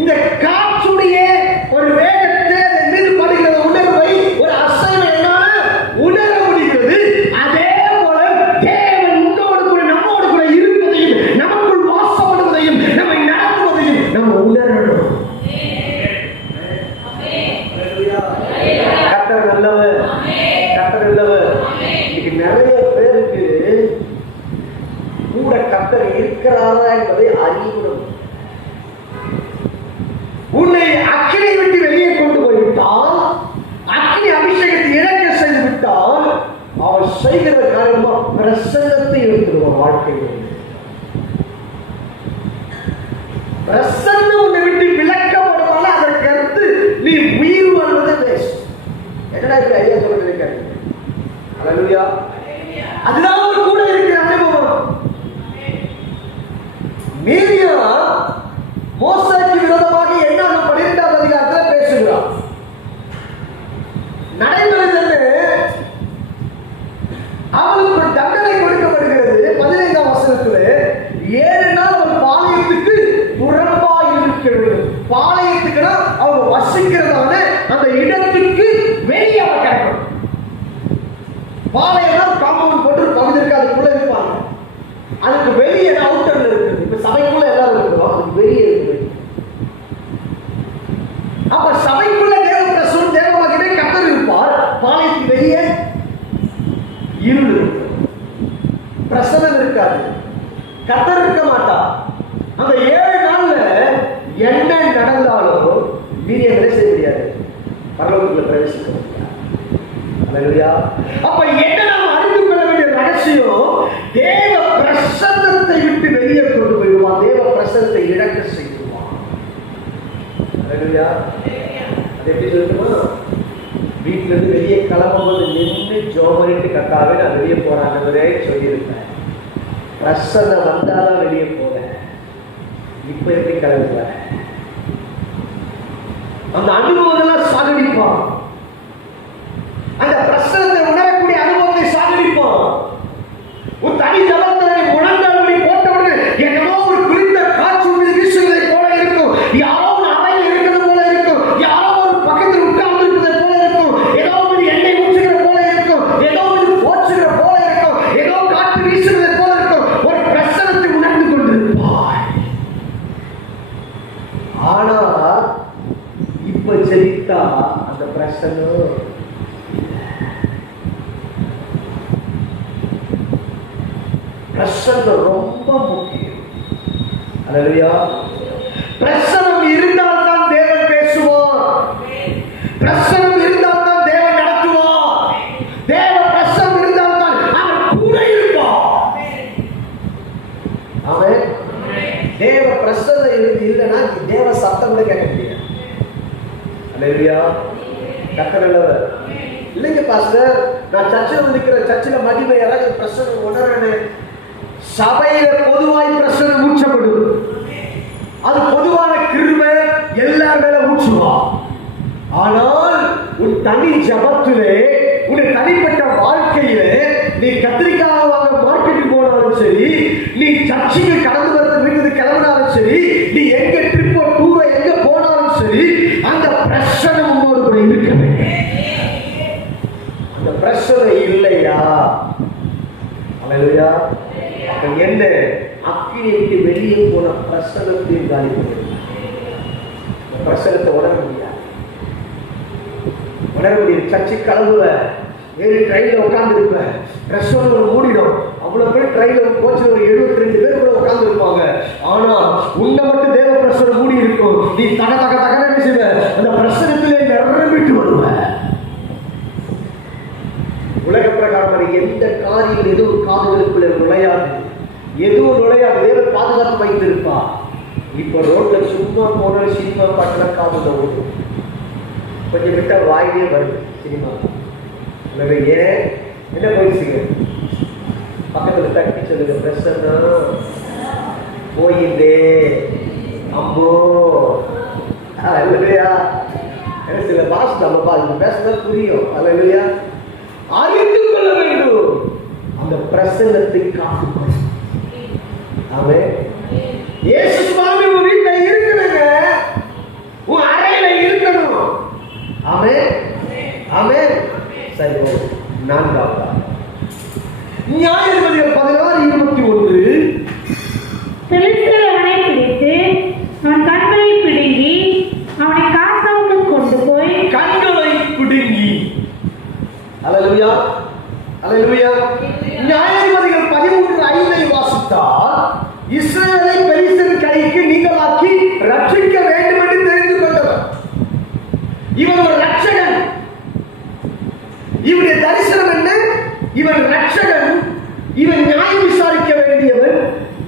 இந்த காற்றுடைய ஒரு வேகத்தை மீது படுகிற உணர்வை, ஒரு அசைவை என்னால உணர முடிகிறது. அதே போல தேவன் உன்னோடு கூட நம்மோடு கூட இருப்பதையும், நமக்குள் வாசம் பண்ணுவதையும், நம்மை நடத்துவதையும் நம்ம உணரணும். கர்த்தர் நல்லவர். கர்த்தர் நல்லவர். இன்னைக்கு நிறைய பேருக்கு கூட கர்த்தர் இருக்கிறாரா என்பதை அறியணும். உன்னை அக்கினி விட்டு வெளியே கொண்டு போய்விட்டால், அக்கினி அபிஷேகத்தை இழக்க செய்து விட்டால், அவர் செய்கிற காரியமா பிரசன்னத்தை எடுத்துருவான் வாழ்க்கையில். பிரசன்னம் உன்னை விட்டு விலக்கப்படுவாங்க. அதற்கு அடுத்து நீ உயிர் வாழ்வது வேஸ்ட். என்னடா இப்படி ஐயா சொல்றது இருக்காது? அல்லேலூயா. அதுதான் ஒரு கூட இருக்கிற அனுபவம். மீரியா மோசேக்கு விரோதமாக என்னாக 12ஆம் அதிகாரத்தில் பேசுகிறார். நடைமுறையில் அவளுக்கு ஒரு தண்டனை கொடுக்கப்படுகிறது. 15ஆம் வசனத்தில் 7 நாள் அவள் பாளையத்துக்கு புறம்பாய் இருக்கிறது. பாளையத்துக்குன்னா அவங்க வசிக்கிறதான அந்த இடத்துக்கு வெளியே அவ கிடக்கும். பாளையம் காம்பவுண்ட் போட்டு ஒரு பகுதி இருக்கு, அதுக்குள்ள இருப்பாங்க. அதுக்கு வெளியே அவுட்டர்ல இருக்குது. இப்ப சபைக்குள்ள எல்லாரும் இருக்கிறோம், அதுக்கு வெளியே இருக்கு. அப்ப சபைக்குள்ள தேவ பிரசன்னம், தேவ மகிமை கர்த்தர் இருப்பார். பாளையத்துக்கு வெளியே இருள், பிரசன்னம் இருக்காது, கர்த்தர் இருக்க மாட்டார். அந்த 7 நாள்ல என்ன நடந்தாலும் மீறிய வேலை செய்ய முடியாது, பரலோகத்துல பிரவேசிக்க முடியாது. அல்லேலூயா. அப்ப என்ன நாம் அறிந்து கொள்ள வேண்டிய ரகசியம், தேவ பிரசன்னத்தை விட்டு வெளியே கொண்டு போயிடுவான், தேவ பிரசன்னத்தை இழக்க செய்வான். அல்லேலூயா. அது எப்படி சொல்லுமா? வீட்டுல இருந்து வெளியே கிளம்பும்போது நின்று ஜோமரிட்டு கட்டாவே நான் வெளியே போறாங்க சொல்லியிருப்பேன். பிரசன்னம் வந்தாதான் வெளியே போறேன். இப்ப எப்படி கிளம்புவேன்? அந்த அனுபவங்கள்லாம் சாகடிப்பான். அந்த பிரசனத்தை உணரக்கூடிய அனுபவத்தை சாகடிப்பான். உன் தனி ஜபத்தை முழங்கால் போட்டவுடனே என்னமோ ஒரு குறித்த காற்று மீது வீசுவதை போல இருக்கும், யாரோ ஒரு அறையில் இருக்கிறது போல இருக்கும், யாரோ ஒரு பக்கத்தில் உட்கார்ந்து இருப்பதை போல இருக்கும், ஏதோ ஒரு எண்ணெய் ஊற்றுகிற போல இருக்கும், ஏதோ ஒரு போற்றுகிற போல இருக்கும், ஏதோ காற்று வீசுவதை போல இருக்கும். ஒரு பிரசனத்தை உணர்ந்து கொண்டிருப்பாய். ஆனா இப்ப ஜெயித்தா அந்த பிரசனம் பிரசன்னம் ரொம்ப முக்கியம். அல்லேலூயா. பிரசனம் இருந்தால் தான் தேவன் பேசுவார். பிரசனம் இருந்தால் தான் தேவன் நடத்துவார். தேவ பிரசனம் இருந்தால் தான் அவர் கூட இருப்பார். ஆமென். தேவ பிரசனம் இல்லைன்னா தேவ சத்தம் கூட கேட்க முடியாது. அல்லேலூயா. கர்த்தர் நல்லவர். இல்லைங்க பாஸ்டர், நான் சர்ச்சில் இருக்கிற சர்ச்சில் மகிமை யாராவது பிரசனம் உணர்றேன்னு, சபையில பொதுவாய் பிரசனம் ஊற்றப்படும். அது பொதுவான கிருபை எல்லார் மேல ஊற்றுவா. ஆனால் உன் தனி ஜபத்திலே, உன் தனிப்பட்ட வாழ்க்கையிலே, நீ கத்திரிக்காய் வாங்க மார்க்கெட்டுக்கு போனாலும் சரி, நீ சர்ச்சுக்கு கடந்து வந்து வீட்டுக்கு கிளம்பினாலும் சரி, நீ எங்க ட்ரிப்போ டூரோ எங்க போனாலும் சரி, அந்த பிரசனம் உன்னோடு கூட இருக்க வேண்டும். அந்த பிரசனம் இல்லையா, அல்லேலூயா, அப்ப என்ன? அக்கினி விட்டு வெளியே போன பிரசனத்தையும் காலி பண்ணுது. பிரசனத்தை உணர முடியாது. சர்ச்சை கலவுவ, ஏறி ட்ரெயின்ல உட்கார்ந்து இருப்ப, பிரசனம் மூடிடும். அவ்வளவு பேர் ட்ரெயின்ல கோச்சு ஒரு 72 பேர் கூட உட்கார்ந்து இருப்பாங்க. ஆனா உன்னை மட்டும் தேவ பிரசனம் மூடி இருக்கும். நீ தக தக தக செய்வ, அந்த பிரசனத்திலே நிரம்பிட்டு வருவ. உலக பிரகாரம் எந்த காரியம் எதுவும் காதுகளுக்குள்ள நுழையாது, எதுவும் நுழையாது. தேவன் பாதுகாத்து வைத்திருப்பா. இப்ப ரோட்ல சும்மா போன சினிமா பாட்டுல காதுல ஓடும், கொஞ்சம் விட்டா வாயிலே வருது சினிமா. ஏன் என்ன போயிடுச்சுங்க? பக்கத்துல தட்டி சொல்லுங்க, பிரசன்னா போயிந்தே அம்போ இல்லையா? சில பாஷை நம்ம பேசுறது புரியும். அல்லையா, அறிந்து கொள்ள வேண்டும். அந்த பிரசன்னத்தை காத்துக்கொள்ள. ஆமென். இயேசு சுவாமி உன் வீட்டில் இருக்கணுங்க, உன் அறையில இருக்கணும். ஆமென், ஆமென். சரி, நான்காவது நியாயாதிபதிகள் 16:21. பெலிஸ்தர் அவனை பிடித்து அவன் கண்களை பிடுங்கி அவனை காசாவுக்கு கொண்டு போய் கண்களை பிடுங்கி. அல்லேலூயா, அல்லேலூயா. நியாயாதிபதிகள் 13:5 வாசித்தால், இஸ்ரவேலை பெலிஸ்தரின் கைக்கு நீங்களாக்கி ரட்சிக்க வேண்டும் என்று தெரிந்து கொண்டவர். இவன் ஒரு ரட்சகன். இவனுடைய தரிசனம் என்ன? இவன் ரட்சகன். இவன் நியாயம் விசாரிக்க வேண்டியவன்.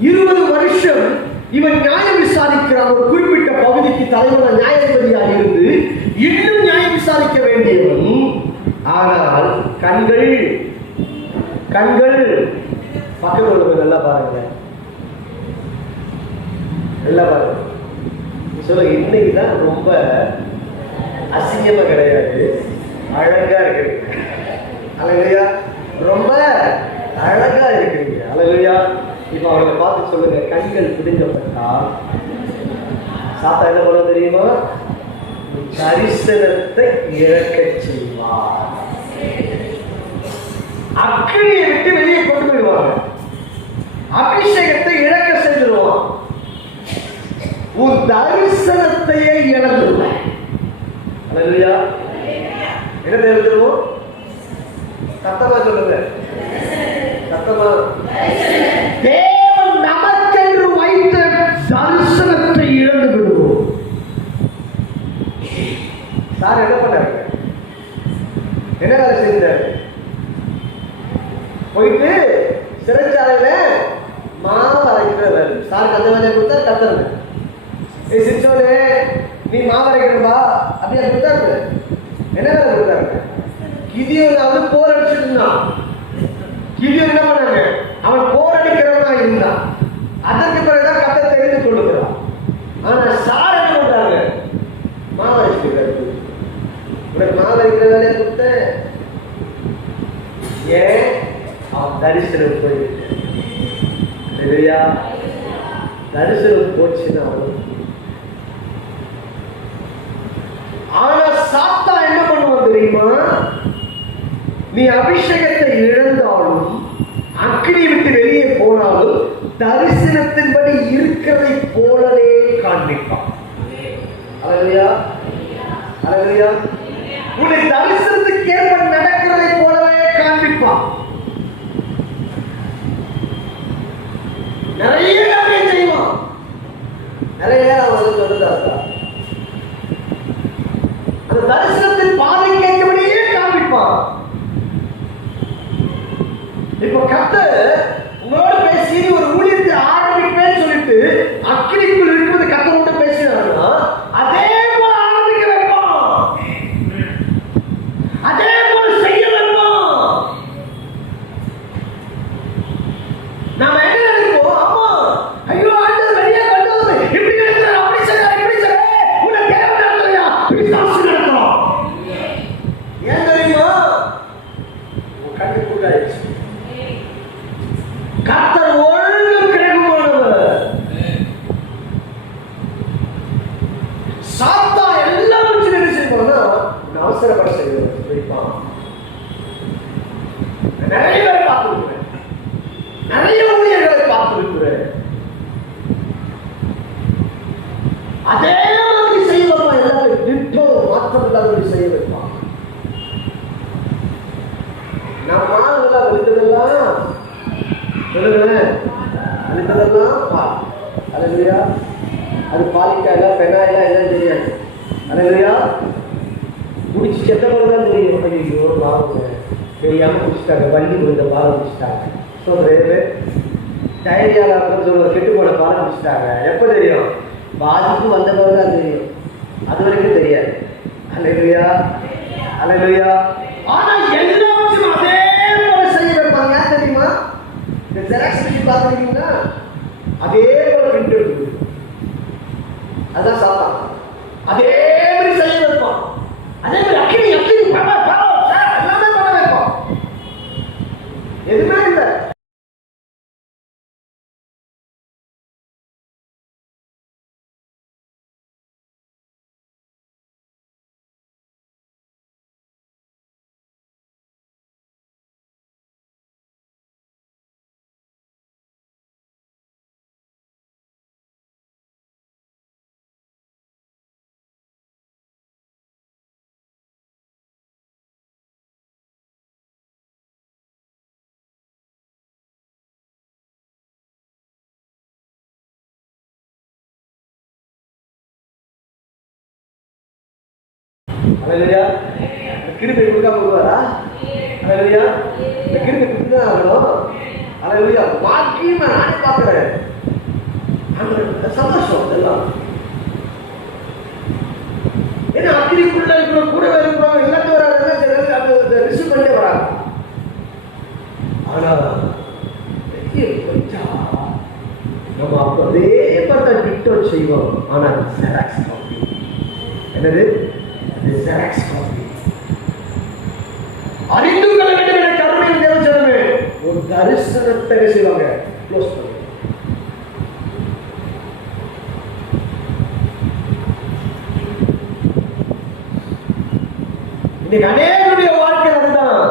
20 வருஷம் இவன் நியாயம் விசாரிக்கிறான். ஒரு குறிப்பிட்ட பகுதிக்கு தலைவன நியாயாதிபதியாக இருந்து இன்னும் நியாயம் விசாரிக்க வேண்டியவன். ஆனால் கண்கள் கண்கள் பக்கத்தில் உள்ளவங்க நல்லா பாருங்க, நல்லா பாருங்க. சொல்ல இன்னைக்குதான் ரொம்ப அசிங்கமா கிடையாது, அழகா இருக்கு. அல்லேலூயா, ரொம்ப அழகா இருக்கிறீங்க. அல்லேலூயா. இப்ப அவங்களை பார்த்து சொல்லுங்க, கண்கள் பிடுங்கப்பட்டால் சாத்தா என்ன பண்ண தெரியுமா? தரிசனத்தை இழக்க செய்வார். அக்கினியை விட்டு வெளியே கொண்டு போயிடுவாங்க. அபிஷேகத்தை இழக்க செஞ்சிருவான். உன் தரிசனத்தையே இழந்துருவான். அல்லேலூயா. என்ன தெரிஞ்சிருவோம்? சத்தமா சொல்லுங்க, சத்தமா. தேவன் நமக்கென்று வைத்த தரிசனத்தை இழந்து விடுவோம். சார் என்ன பண்ணாரு? என்ன வேலை செஞ்சாரு? போயிட்டு சிறைச்சாலையில மாவு அரைக்கிற வேலை. சார் அந்த வேலையை கொடுத்தா கத்துறது. சிச்சோலே நீ மாவு அரைக்கிறப்பா அப்படியே கொடுத்தாரு. என்ன வேலை கொடுத்தாரு? கிதியோன் வந்து போர் அடிச்சுட்டு இருந்தான். கிதியோன் என்ன பண்ணாங்க? அவன் போர் அடிக்கிறவனா இருந்தான். அதற்கு பிறகுதான் கத்தை தெரிந்து கொள்ளுகிறான். ஆனா சார் என்ன பண்றாங்க? மாவு அரைச்சிருக்காரு. உனக்கு மாவு அரைக்கிற வேலையை கொடுத்த ஏன்? அவன் தரிசனம் போயிருக்கு. இல்லையா? தரிசனம் போச்சுன்னா ஆனா சாத்தா என்ன பண்ணுவான் தெரியுமா? நீ அபிஷேகத்தை இழந்தாலும், அக்கினி விட்டு வெளியே போனாலும், தரிசனத்தின்படி இருக்கிறதை போலவே காண்பிப்பான். அல்லேலூயா, அல்லேலூயா. உன்னை தரிசனத்துக்கு ஏற்ப நடக்கிறதை போலவே காண்பிப்பான். நிறைய காரியம் செய்வான். நிறைய நேரம் அவர் சொல்லுறாரு. அந்த தரிசனத்தின் பாதை கேட்கபடியே காண்பிப்பான். இப்ப கர்த்தர் உங்களோட பேசி ஒரு ஊழியத்தை ஆரம்பிப்பேன்னு சொல்லிட்டு அக்கினிக்குள் இருக்கிறது கர்த்தரோட பேசினாருன்னா அதே போல ஆரம்பிக்க வைப்பான், அதே போல செய்ய வைப்பான். நாம என்ன நினைப்போம்? ஆமா, ஐயோ ஆண்டவர் வெளியே கொண்டு வந்து இப்படி நடத்துறாரு, அப்படி செய்றாரு, இப்படி செய்றாரு, உன்னை தேவன் நடத்துறியா, இப்படி காசு நடத்துறோம். ஏன் தெரியுமா? உன் கண்ணு கூடாயிடுச்சு. கர்த்தர் ஒழுங்கு கிரகமானவர். சாத்தா எல்லாம் வச்சு என்ன செய்வான்னா அவசரப்பட செய்வான். நிறைய பேரை பார்த்துருக்கிறேன், நிறைய ஊழியர்களை பார்த்திருக்கிறேன். அதே மாதிரி செய்ய வைப்பான். எல்லாரும் திட்டோ மாற்றம் இல்லாத செய்ய வைப்பான். நம்ம ஆளுங்கெல்லாம் வெளித்ததெல்லாம் சொல்லுங்களேன், வெளித்ததெல்லாம் பால். அல்லேலூயா. அது பாலிக்காயா பெண்ணாயா எல்லாம் தெரியாது. அல்லேலூயா. குடிச்சு செத்தவங்க தான் தெரியும். ஐயோ பாருங்க, தெரியாம குடிச்சிட்டாங்க, வண்டி விழுந்த பாலை குடிச்சிட்டாங்க. சொல்றது டைரியாவில் சொல்லுவாங்க, கெட்டு போன பாலை குடிச்சிட்டாங்க. எப்போ தெரியும்? பாதிப்பு வந்த பிறகு தான் தெரியும். அது வரைக்கும் தெரியாது. அல்லேலூயா, அல்லேலூயா. ஆனா எல்லாத்தையும் அதே போல செய்ய வைப்பாங்க. ஏன் தெரியுமா? இந்த ஜெராக்ஸ் மிஷின் பார்த்துருக்கீங்களா? அதே போல பிரிண்ட் எடுத்து அதான் சாத்தான். அதே மாதிரி செய்ய வைப்பான். அதே மாதிரி அக்கினி அக்கினி எல்லாமே பண்ண வைப்பான். எதுவுமே இல்லை. அல்லேலூயா. கிருபை கொடுக்காம விடுவாரா? அல்லேலூயா. இந்த கிருபை கொடுத்துதான் ஆகணும். அல்லேலூயா. வாக்கியமா நானே பார்க்கிறேன். அந்த சந்தோஷம் எல்லாம். ஏன்னா அக்கினிக்குள்ள இருக்கிற கூடவே இருக்கிறவங்க எல்லாத்தையும் வராங்க, அது ரிசீவ் பண்ணிட்டே வராங்க. ஆனா நம்ம அதே பார்த்தா டிக்டோட் செய்வோம். ஆனா ஜெராக்ஸ் காப்பி. என்னது? Xerox copy. அறிந்து கொள்ள வேண்டும் என கருணையின் தேவச்சனமே ஒரு தரிசனத்தை செய்வாங்க, க்ளோஸ் பண்ணி. இன்னைக்கு அநேகருடைய வாழ்க்கை அதுதான்.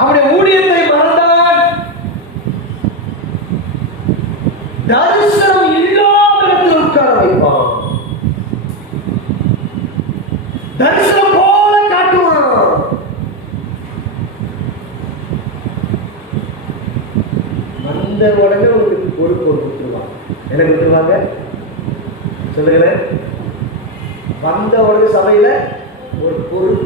அவருடைய ஊழியத்தை மறந்தான், தரிசனம் இல்லாத இடத்தில் உட்கார வைப்பான், தரிசனம் போல காட்டுவான். வந்த உடனே உங்களுக்கு பொறுப்பு கொடுத்துருவான். என்ன கொடுத்துருவாங்க சொல்லுங்களேன்? வந்த உடனே சபையில ஒரு பொருள்.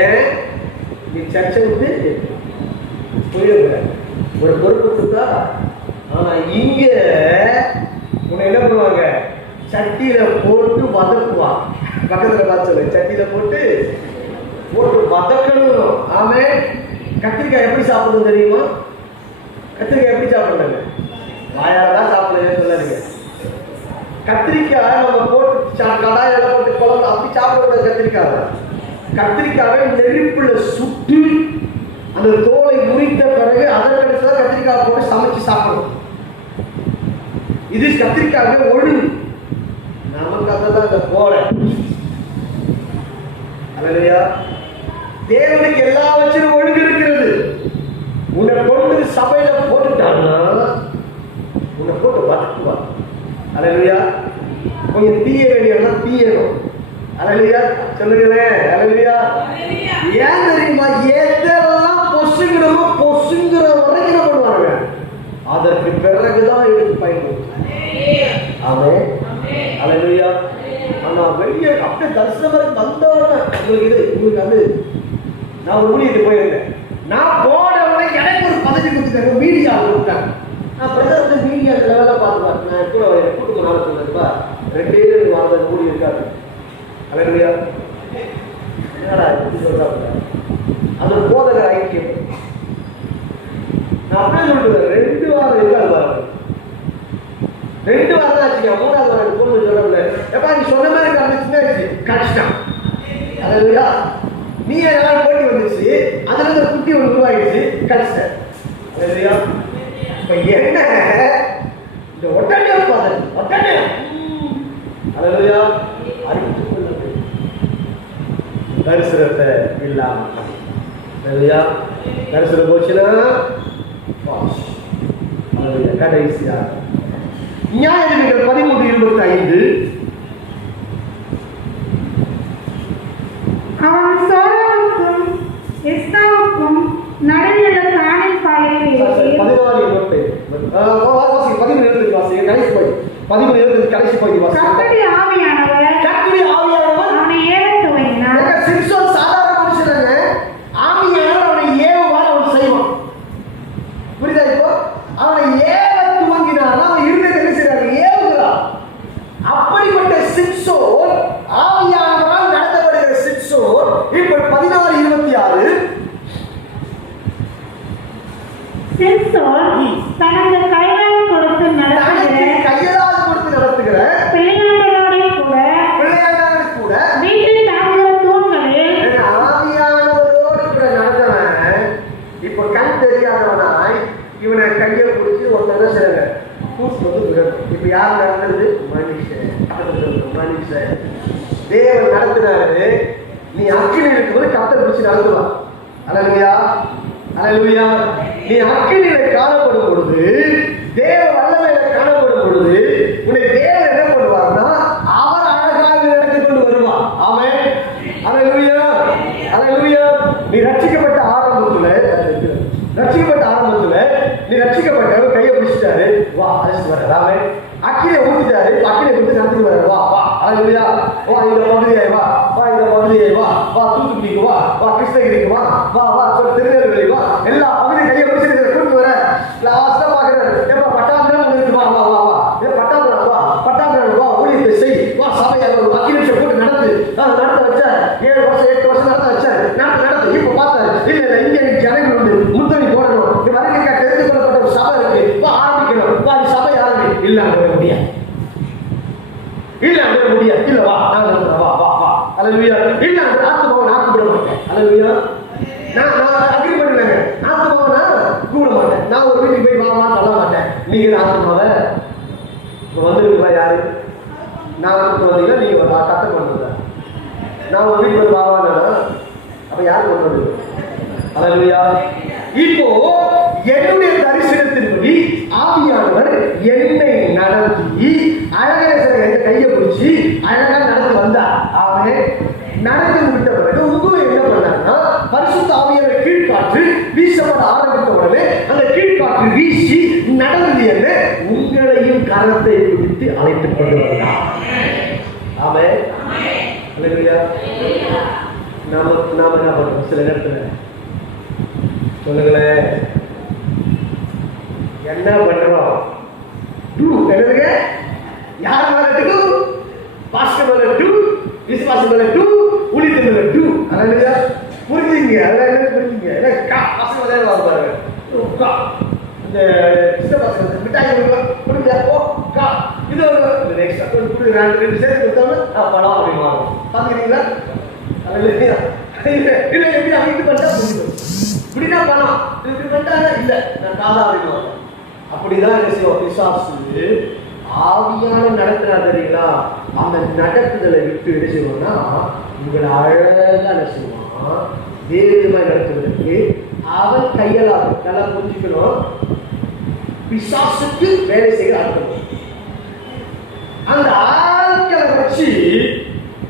ஏன் நீ சர்ச்சை விட்டு போயிடுங்க, ஒரு பொறுப்பு கொடுத்தா. ஆனா இங்க உன்னை என்ன பண்ணுவாங்க? சட்டியில போட்டு வதக்குவான். பக்கத்துல பார்த்து சொல்லு, சட்டியில போட்டு வதக்கணும். ஆமே. கத்திரிக்காய் எப்படி சாப்பிடணும் தெரியுமா? கத்திரிக்காய் எப்படி சாப்பிடுறாங்க? வாயால தான் சாப்பிடுங்க சொல்லாதீங்க. கத்திரிக்காய் நம்ம போட்டு கடாயில போட்டு குழம்பு அப்படி சாப்பிடக்கூடாது. கத்திரிக்காவை நெருப்புல சுட்டு அந்த தோலை முறித்த பிறகு அதற்கடுத்து கத்திரிக்காய் போட்டு சமைச்சு சாப்பிடணும். இது கத்திரிக்காய் ஒழுங்கு. நமக்கு அதுதான் அந்த போல. அல்லேலூயா. தேவனுக்கு எல்லாவற்றிலும் ஒழுங்கு இருக்கிறது. உன்னை கொண்டு சபையில போட்டுட்டான்னா உன்னை போட்டு வதக்குவான். அல்லேலூயா. கொஞ்சம் தீய வேண்டியவனா தீயணும். அல்லேலூயா சொல்லுங்களேன். அல்லேலூயா. ஏன் தெரியுமா? எதெல்லாம் பொசுங்கிடும் உங்களுக்கு அது நான் ஒரு ஊழியத்துக்கு போயிருந்தேன். நான் போன உடனே எனக்கு ஒரு பதவி கொடுத்துட்டாங்க, மீடியா கொடுத்தாங்க. நான் பிரதர் வந்து மீடியா லெவலில் பார்த்துப்பேன். நான் கூட கூட்டு நாள் சொல்றேன்ப்பா 2 பேர் வாழ்ந்த ஊழியர் இருக்காரு. அலையா என்னடா இப்படி சொல்றாங்க, அது ஒரு போதகர் ஐக்கியம். நான் அப்படியே சொல்லிட்டு 2 வாரம் இருக்காது பாருங்க, 2 வாரம் தான் ஆச்சுங்க. 3வது வாரம் பொண்ணு சொல்லல, எப்பா நீ சொன்ன மாதிரி கண்டிச்சுன்னா கடிச்சிட்டான். அலையா நீ எல்லாம் போட்டி வந்துச்சு, அதுல இருந்து குட்டி ஒன்று உருவாயிடுச்சு, கடிச்சிட்டேன். அலையா இப்ப என்ன இந்த ஒட்டனே பாரு, ஒட்டனே அலையா அறிவித்து கொள்ளுது தரிசனத்தை இல்லாம. அலையா தரிசனம் போச்சுன்னா கடைசியா நியாயங்கள் 13:25 அவன் சோராவுக்கும் எஸ்தாவுக்கும் நடுநில காணின் பாலையை 16 கடைசி பகுதி கர்த்தருடைய ஆவியானவர் அவனை ஏவத் துவங்கினார். சிம்சோன் சாதாரண மனுஷனாங்க, ஆவியானவர் அவனை ஏவுவார், அவன் செய்வான். புரியுதா? இப்போ அவனை ஏவ துவங்கினார், அவன் இருந்தது என்ன செய்யறாரு, ஏவுகிறார். அப்படிப்பட்ட சிம்சோன், ஆவியானவரால் நடத்தப்படுகிற சிம்சோன் இப்ப 16:26 சிம்சோன் தனது கையால் கொடுத்து நடத்துகிற பிள்ளையாண்டோடு கூட வீட்டில் தாங்குகிற தூண்களில் ஆவியானவரோடு கூட நடந்தவன் இப்ப கண் தெரியாதவனாய் இவனை கையை பிடிச்சி ஒருத்தர் செய்யறாங்க கூட்டு வந்து. இப்ப யார் நடந்தது? மனுஷன். தேவன் நடத்தினாரு. நீ அக்கினி இருக்கும்போது கர்த்தர் பிடிச்சி நடத்துவா. அல்லேலூயா, அல்லேலூயா. நீ அக்கினியில காணப்படும் பொழுது, தேவ வல்லமையில காணப்படும் பொழுது உன்னை தேவன் என்ன பண்ணுவார்னா அவர் அழகாக நடத்தி கொண்டு வருவார். ஆமென், அல்லேலூயா, அல்லேலூயா. நீ ரட்சிக்கப்பட்ட ஆரம்பத்துல நீ ரட்சிக்கப்பட்ட கையை பிடிச்சிட்டாரு, வா அழைச்சிட்டு வர. ஆமென். அக்கினை ஊத்திட்டாரு, அக்கினை ஊத்தி நடத்தி வர. வா வா, அல்லேலூயா. வா இந்த பகுதியை வா, வா இந்த பகுதியை வா, வா தூத்துக்குடிக்கு வா, வா கிருஷ்ணகிரிக்கு வா, வா வா திருநெல்வேலி வா, எல்லா பகுதியும் கையை பிடிச்சி கூட்டு வர. லாஸ்டா பாக்குறாரு, எப்ப பட்டாபிராம் உங்களுக்கு வா வா வா வா, பட்டாபிராம் வா, பட்டாபிராம் வா, ஊழியத்தை செய், வா சபையை 5 நிமிஷம் போட்டு நடத்து. நடத்த வச்சார். 7 வருஷம் 8 வருஷம் நடத்த வச்சார். நடத்து. இப்ப பார்த்தாரு, இல்ல இங்க ஜனங்கள் உண்டு, முத்தணி போடணும், வரைக்கும் தெரிந்து கொள்ளப்பட்ட ஒரு சபை இருக்கு, வா ஆரம்பிக்கணும், வா சபை ஆரம்பி. இல்ல அங்க முடியாது, இல்ல வா நான் நடத்துறேன், வா வா வா. அல்லேலூயா. இல்ல அந்த ஆத்துமாவை நான் கூப்பிட மாட்டேன். அல்லேலூயா. நான் அக்ரி பண்ணுவேங்க, ஆத்துமாவை நான் கூப்பிட மாட்டேன். நான் ஒரு வீட்டுக்கு போய் வா சொல்ல மாட்டேன். நீங்க ஆத்துமாவை வந்துருக்குவா யாரு? நான் வந்தீங்கன்னா நீங்க கத்த பண்ணுங்க. நான் ஒரு வீட்டுக்கு வாவானா அப்ப யாரு கொண்டு வந்து? அல்லேலூயா. இப்போ என்னுடைய தரிசனத்தின்படி ஆவியானவர் என்னை நடத்தி அழகேசரை கையை பிடிச்சி அழகா நடந்து வந்தார். அவனே நடந்து முடித்த பிறகு உங்க என்ன பண்ணார்னா, பரிசுத்த ஆவியானவரை கீழ்காற்று வீசப்பட ஆரம்பித்த உடனே அந்த கீழ்காற்று வீசி நடந்தது என்ன, உங்களையும் கரத்தை பிடித்து அழைத்துக் கொண்டு வந்தார். ஆமென், அல்லேலூயா. நாம என்ன பண்றோம்? சில நேரத்துல சொல்லுங்களேன், என்ன பண்றோம்? என்னதுங்க? யார் மேல டூ? பாஸ்டர் மேல டூ, விசுவாசம் மேல டூ, ஊழியத்து மேல டூ. அல்லேலூயா. புரிஞ்சுங்க, அதெல்லாம் என்ன புரிஞ்சுங்க? என்ன பாஸ்டர் மேல வாங்க பாருங்க. இந்த கிறிஸ்தவ மிட்டாய் கொடுங்க, ஓ கா இது ஒரு நெக்ஸ்ட் அப்போ 2 சேர்த்து கொடுத்தோம்னா படம் அப்படி மாறும். பாத்துக்கிறீங்களா? அல்லேலூயா. இல்ல எப்படி அமைத்து பண்ணா புரியும். இப்படின்னா பணம், இப்படி பண்ணாங்க இல்ல நான் காதா அறிவாங்க. அப்படிதான் என்ன செய்வோம்? பிசாசு ஆவியான நடத்துறா தெரியுங்களா? அந்த நடத்துதலை விட்டு என்ன செய்வோம்னா உங்களை அழகா என்ன செய்வான், வேறு விதமாக நடத்துவதற்கு அவன் கையலாது. நல்லா புரிஞ்சுக்கணும், பிசாசுக்கு வேலை செய்கிற அர்த்தம். அந்த ஆட்களை வச்சு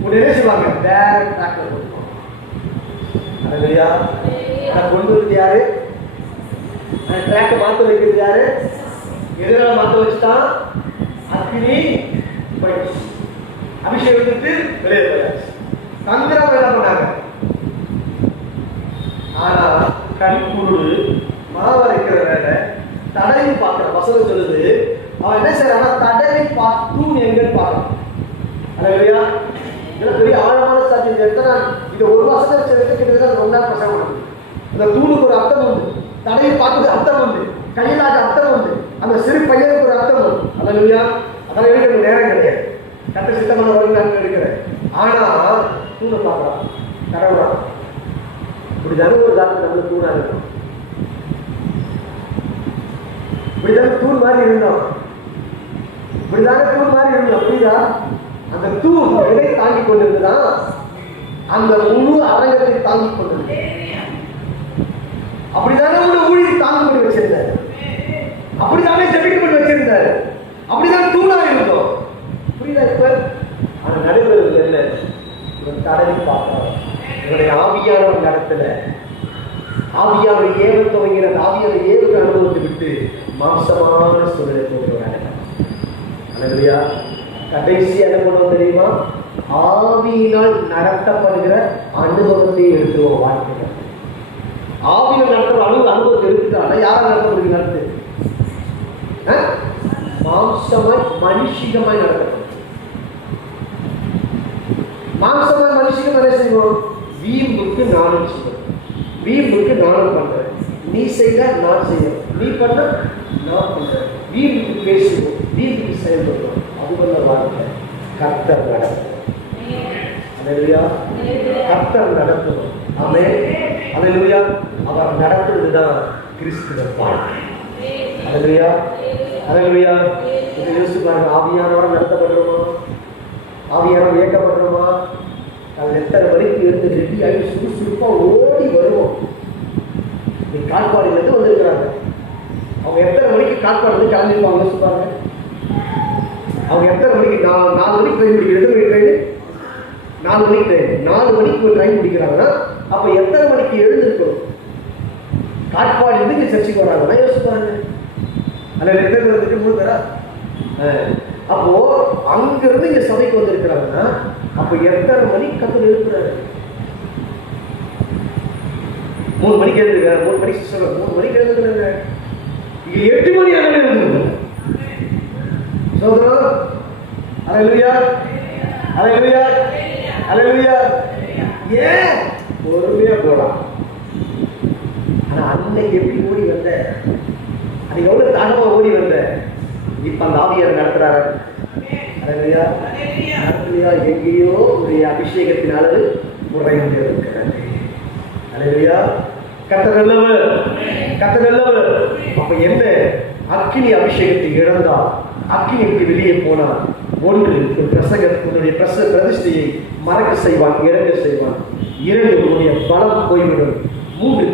ஒரு என்ன செய்வாங்க, டைரக்ட் ட்ராக்ல கொடுப்பாங்க. அல்லேலூயா. அதை கொண்டு வந்து யாரு? அந்த ட்ராக்கை மாற்ற வைக்கிறது யாரு? எதனால மாற்ற வச்சுட்டான்? அக்னி அபிஷேகத்துக்கு வெளியே போயாச்சு. தந்திரம் என்ன பண்ணாங்க? ஆனா கண் குருடு, மாவரைக்கிற வேலை, தடவி பார்க்கிற வசனம் சொல்லுது. அவன் என்ன செய்யறான்? தடவி தூண் எங்கன்னு பார்க்கலாம். அல்லேலூயா. இதெல்லாம் பெரிய ஆழமான சாட்சியம். எத்தனை இந்த ஒரு வசனம் கிட்டத்தட்ட 2,000% உண்டு. அந்த தூணுக்கு ஒரு அர்த்தம் உண்டு, தடவி பார்க்கறது அர்த்தம் உண்டு, கையிலாக அர்த்தம் உண்டு, அந்த சிறு பையனுக்கு ஒரு அர்த்தம் உண்டு. அல்லேலூயா. அதெல்லாம் எடுக்க நேரம் கிடையாது. கட்ட சித்தமான வரும் நான் எடுக்கிறேன். ஆனா தூணை பார்க்கலாம், தடவுறான். இப்படிதானே ஒரு காலத்துல நம்ம தூணா இருக்கும். இப்படிதானே தூண் மாதிரி இருந்தோம். இப்படிதானே தூண் மாதிரி இருந்தோம். புரியுதா? அந்த தூண் எதை தாங்கி கொண்டிருந்துதான்? அந்த முழு அரங்கத்தை தாங்கி கொண்டிருந்தது. அப்படிதானே உள்ள ஊழியை தாங்கி கொண்டு வச்சிருந்தார். அப்படிதானே ஜெபிக்க கொண்டு வச்சிருந்தார். அப்படிதான் தூணா இருந்தோம். புரியுதா? இப்ப அந்த நடைபெறுவது என்ன? தடவி பார்க்கிறோம். என்னுடைய ஆவியானவர் நடத்தல, ஆவியானவர் ஏவ துவங்கிற ஆவியானவர் ஏவுக்கு அனுபவத்தை விட்டு மாம்சமான சூழலை போகிறாங்க. அல்லேலூயா. கடைசி அனுபவம் தெரியுமா? ஆவியினால் நடத்தப்படுகிற அனுபவத்தை எடுத்துவோம். வாழ்க்கையில் ஆவியில் நடத்துற அனுபவத்தை எடுத்துட்டால யாரை நடத்தப்படுகிறது? நடத்து மாம்சமாய் மனுஷிகமாய் நடத்தணும். மாம்சமாய் மனுஷிகம் என்ன செய்வோம்? வீம்புக்கு நானும் செய்வோம், வீம்புக்கு நானும் பண்றேன், நீ செய்த நான் செய்ய, நீ பண்ண நான் பண்றேன், வீம்புக்கு பேசுவோம், வீம்புக்கு செயல்படுவோம். அதுவல்ல வாழ்க்கை. கர்த்தர் நடத்தும். அல்லேலூயா. கர்த்தர் நடத்தணும். ஆமென். அல்லேலூயா. அவர் நடத்துவதுதான் கிறிஸ்துவ வாழ்க்கை. அல்லேலூயா. அல்லேலூயா. இதை யோசிச்சு பாருங்க. ஆவியானவரால் நடத்தப்படுறோமா? ஆவியானவர் இயக்கப்படுறோமா? அது எத்தனை வரைக்கும் இருந்து ரெடி ஆகி சுறுசுறுப்பா ஓடி வருவோம். நீ காட்பாடியிலிருந்து வந்திருக்கிறாங்க. அவங்க எத்தனை மணிக்கு காட்பாடு கிளம்பிருப்பாங்க? யோசிச்சு பாருங்க. அவங்க எத்தனை மணிக்கு? 4 மணிக்கு ட்ரெயின் பிடிக்கிறது. எத்தனை மணிக்கு ட்ரெயின்? 4 மணிக்கு ட்ரெயின். 4 மணிக்கு ஒரு ட்ரெயின் பிடிக்கிறாங்கன்னா அப்ப எத்தனை மணிக்கு எழுந்திருக்கணும்? காட்பாடிலிருந்து சர்ச்சைக்கு வராங்கன்னா யோசிச்சு பாருங்க. அதில் எத்தனை வந்துட்டு 3 பேரா? அப்போ அங்கிருந்து இங்க சபைக்கு வந்திருக்கிறாங்கன்னா அப்ப எத்தனை மணிக்கு கத்தர் இருக்கிறாரு? 3 மணிக்கு எழுதுகிறார். 3 மணிக்கு 3 மணிக்கு எழுதுகிறாங்க. இங்க 8 மணி ஆகவே எழுதுங்க. சோதரர், அல்லேலூயா, அல்லேலூயா, அல்லேலூயா. ஏன் பொறுமையா போலாம். ஆனா அன்னைக்கு எப்படி ஓடி வந்த? அது எவ்வளவு தாழ்வா ஓடி வந்த? இப்ப அந்த ஆவியார் நடத்துறாரு. அல்லேலூயா, அல்லேலூயா. எங்கேயோ ஒரு அபிஷேகத்தின் அளவு உறைந்து இருக்கிறார். அல்லேலூயா. கர்த்தர் நல்லவர், கர்த்தர் நல்லவர். அப்ப என்ன? அக்கினி அபிஷேகத்தை இழந்தால், அக்கினி விட்டு வெளியே போனால், ஒன்று பிரசங்கத்தினுடைய பிரதிஷ்டையை மறக்க செய்வான், இறங்க செய்வான். 2 உன்னுடைய பலம் போய்விடும். 3